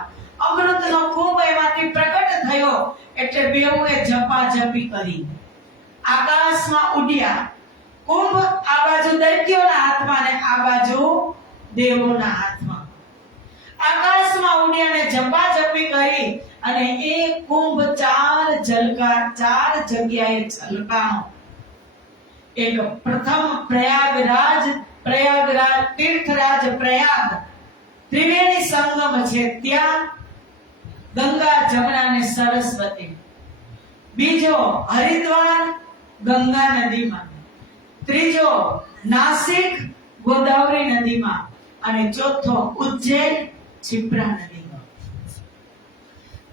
અમૃતનો કુંભ એમાંથી પ્રગટ થયો એટલે બેઉએ ઝપાઝપી કરી, આકાશમાં ઉડ્યા. કુંભ આ બાજુ દૈત્યોના હાથમાં અને આ બાજુ દેવોના હાથમાં. આકાશમાં ઉડ્યા અને ઝપાઝપી કરી અને એ કુંભ 4 જગ્યાએ છલકાણો. એક પ્રથમ પ્રયાગરાજ તીર્થરાજ પ્રયાગ ત્રિવેણી સંગમ છે ત્યાં ગંગા જમના અને સરસ્વતી. બીજો હરિદ્વાર ગંગા નદીમાં. ત્રીજો નાસિક ગોદાવરી નદીમાં અને ચોથો ઉજ્જૈન क्षिप्रा नदीમાં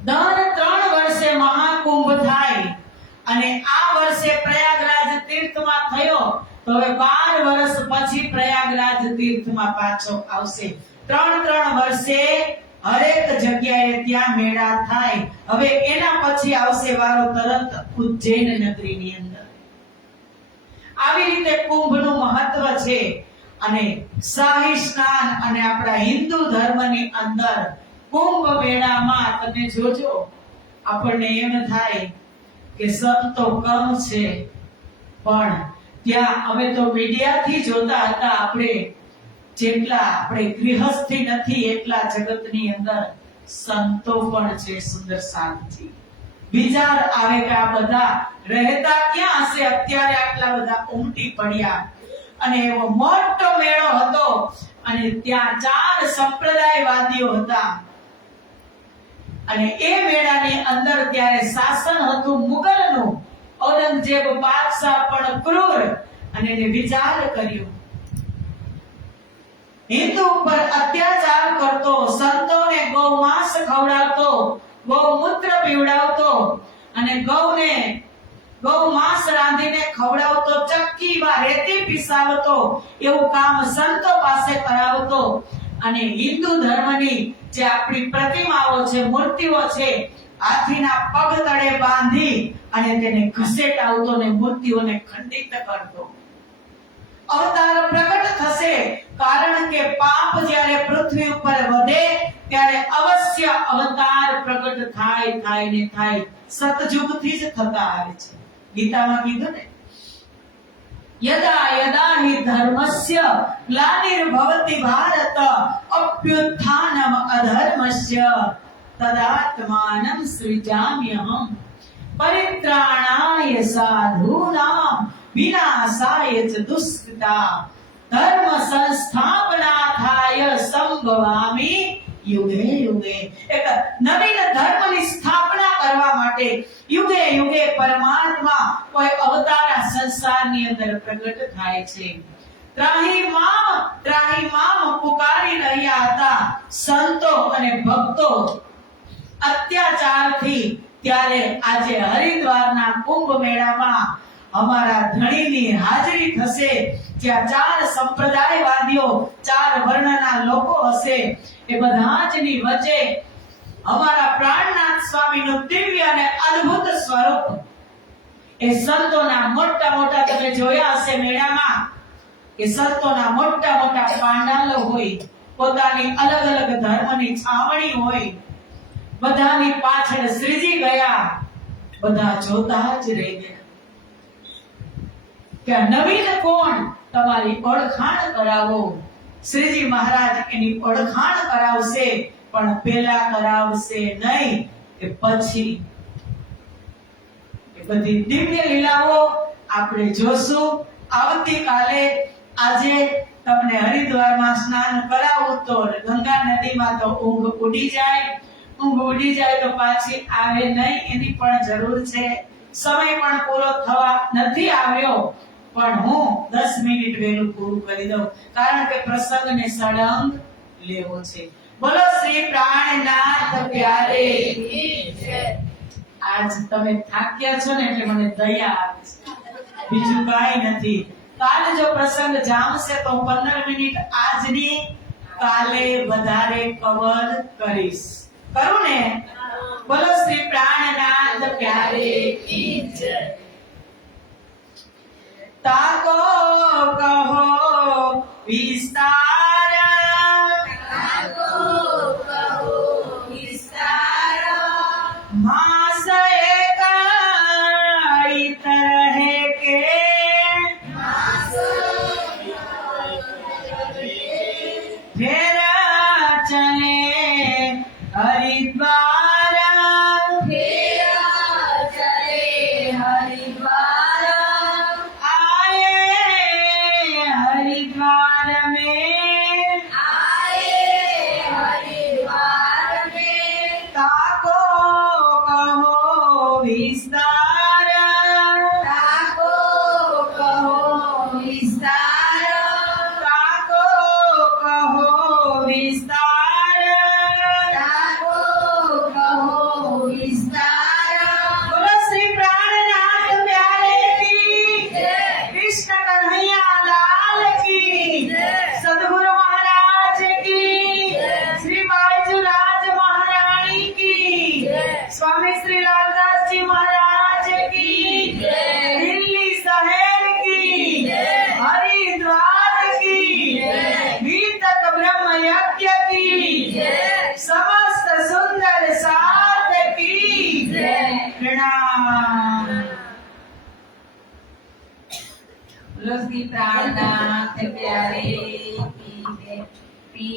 દર 3 વર્ષે મહાકુંભ થાય અને આ વર્ષે પ્રયાગરાજ તીર્થમાં થયો તો હવે 12 વર્ષ પછી પ્રયાગરાજ તીર્થમાં પાછો આવશે. 3 વર્ષે હરેક જગ્યાએ ત્યાં મેળા થાય. હવે એના પછી આવશે વારો તરત ઉજ્જૈન નગરીની અંદર. આવી રીતે કુંભનું મહત્વ છે. અને શાહી સ્નાન અને આપણા હિન્દુ ધર્મની અંદર કુંભ મેળામાં તમે જોજો આપણને એમ થાય કે સંતો કમ છે, પણ ત્યાં અમે તો મીડિયાથી જોતા હતા, આપણે જેટલા આપણે ગૃહસ્થી નથી એટલા જગતની અંદર સંતો પણ છે. સુંદર શાંતિ વિચાર આવે કે આ બધા રહેતા ક્યાં હશે અત્યારે આટલા બધા ઉમટી પડ્યા. અને એવો મોટો મેળો હતો અને ત્યાં 4 સંપ્રદાયવાદીઓ હતા. અને એ મેળાની અંદર ત્યારે શાસન હતું મુગલનું. ઔરંગઝેબ બાદશાહ પણ ક્રૂર અને એને વિચાર કર્યો, હિન્દુ ઉપર અત્યાચાર કરતો, સંતોને ગૌમાંસ ખવડાવતો, ગૌમૂત્ર પીવડાવતો અને ગૌમાંસ રાંધીને ખવડાવતો, ચક્કીમાં રેતી પીસાવતો, એવું કામ સંતો પાસે કરાવતો. અને હિન્દુ ધર્મની જે આપણી પ્રતિમાઓ છે, મૂર્તિઓ છે, હાથીના પગ તળે બાંધી અને તેને ઘસેટાવતો ને મૂર્તિઓને ખંડિત કરતો. અવતાર પ્રગટ થશે, કારણ કે પાપ જ્યારે પૃથ્વી ઉપર વધે ત્યારે અવશ્ય અવતાર પ્રગટ થાય ને થાય. સતયુગથી જ થતા આવે છે. ગીતામાં કીધું ને, યદા યદા હિ ધર્મસ્ય ગ્લાનિર્ભવતિ ભારત અભ્યુત્થાનમ અધર્મસ્ય તદાત્માનં સૃજામ્યહમ પરિત્રાણાય સાધૂનાં વિનાશાય ચ દુષ્કૃતા ધર્મ સંસ્થાપનાથાય સંભવામિ યુગે યુગે. એક નવીન ધર્મની સ્થાપના કરવા માટે યુગે યુગે પરમાત્મા કોઈ અવતાર આ સંસારની અંદર પ્રગટ થાય છે. ત્રાહી મામ પુકારી રહ્યા હતા સંતો અને ભક્તો અત્યાચારથી. ત્યારે આજે હરિદ્વારના કુંભ મેળામાં અમારા ધણીની હાજરી થશે, જ્યાં 4 સંપ્રદાયવાદીઓ, 4 વર્ણના લોકો હશે. એ બધા જની વચ્ચે અમારા પ્રાણનાથ સ્વામીનું દિવ્ય અને અદ્ભુત સ્વરૂપ. એ સંતોના મોટા મોટા તમે જોયા હશે મેળામાં કે સંતોના મોટા મોટા પાંડાલો હોય, પોતાની અલગ અલગ ધર્મની છાવણી હોય. બધાની પાછળ શ્રીજી ગયા, બધા જોતા જ રહી ગયા કે નવીન કોણ, તમારી ઓળખાણ કરાવો. શ્રીજી મહારાજ એની ઓળખાણ કરાવશે, પણ પહેલા કરાવશે નહીં કે પછી. એ બધી દિવ્ય લીલાઓ આપણે જોશું આવતીકાલે. આજે તમને હરિદ્વારમાં સ્નાન કરાવું તો ગંગા નદીમાં તો ઊંઘ ઉડી જાય તો પાછી આવે નહીં, એની પણ જરૂર છે. સમય પણ પૂરો થવા નથી આવ્યો, પણ હું 10 મિનિટ વહેલું પૂરું કરી દઉં, કારણ કે પ્રસંગને સળંગ લેવો છે. બોલો શ્રી પ્રાણનાથ પ્યારે કી જય. આજ તમે થાક્યા છો ને એટલે મને દયા આવે છે, બીજું કાંઈ નથી. કાલે જો પ્રસંગ જામશે તો 15 મિનિટ આજની, કાલે વધારે કવર કરીશ. કરું ને? બોલો શ્રી પ્રાણનાથ પ્યારે કી જય. તાકો કહો વિસ્તાર, તાકો કહો વિસ્તાર, માસ એકાઈત રહે કે ફેર ચલે હરિદ્વાર, ફેર ચલે હરિદ્વાર, हरिद्वार में ताको कहो विस्तार, ताको कहो विस्तार, ताको कहो विस्तार, स्वामी श्री लालदास जी महाराज की जय। दिल्ली शहर की जय। हरिद्वार की जय। गीतक ब्रह्म यज्ञ की जय। समस्त सुंदर साथ की जय। प्रणाम। तुलसी प्राणनाथ प्यारे की जय।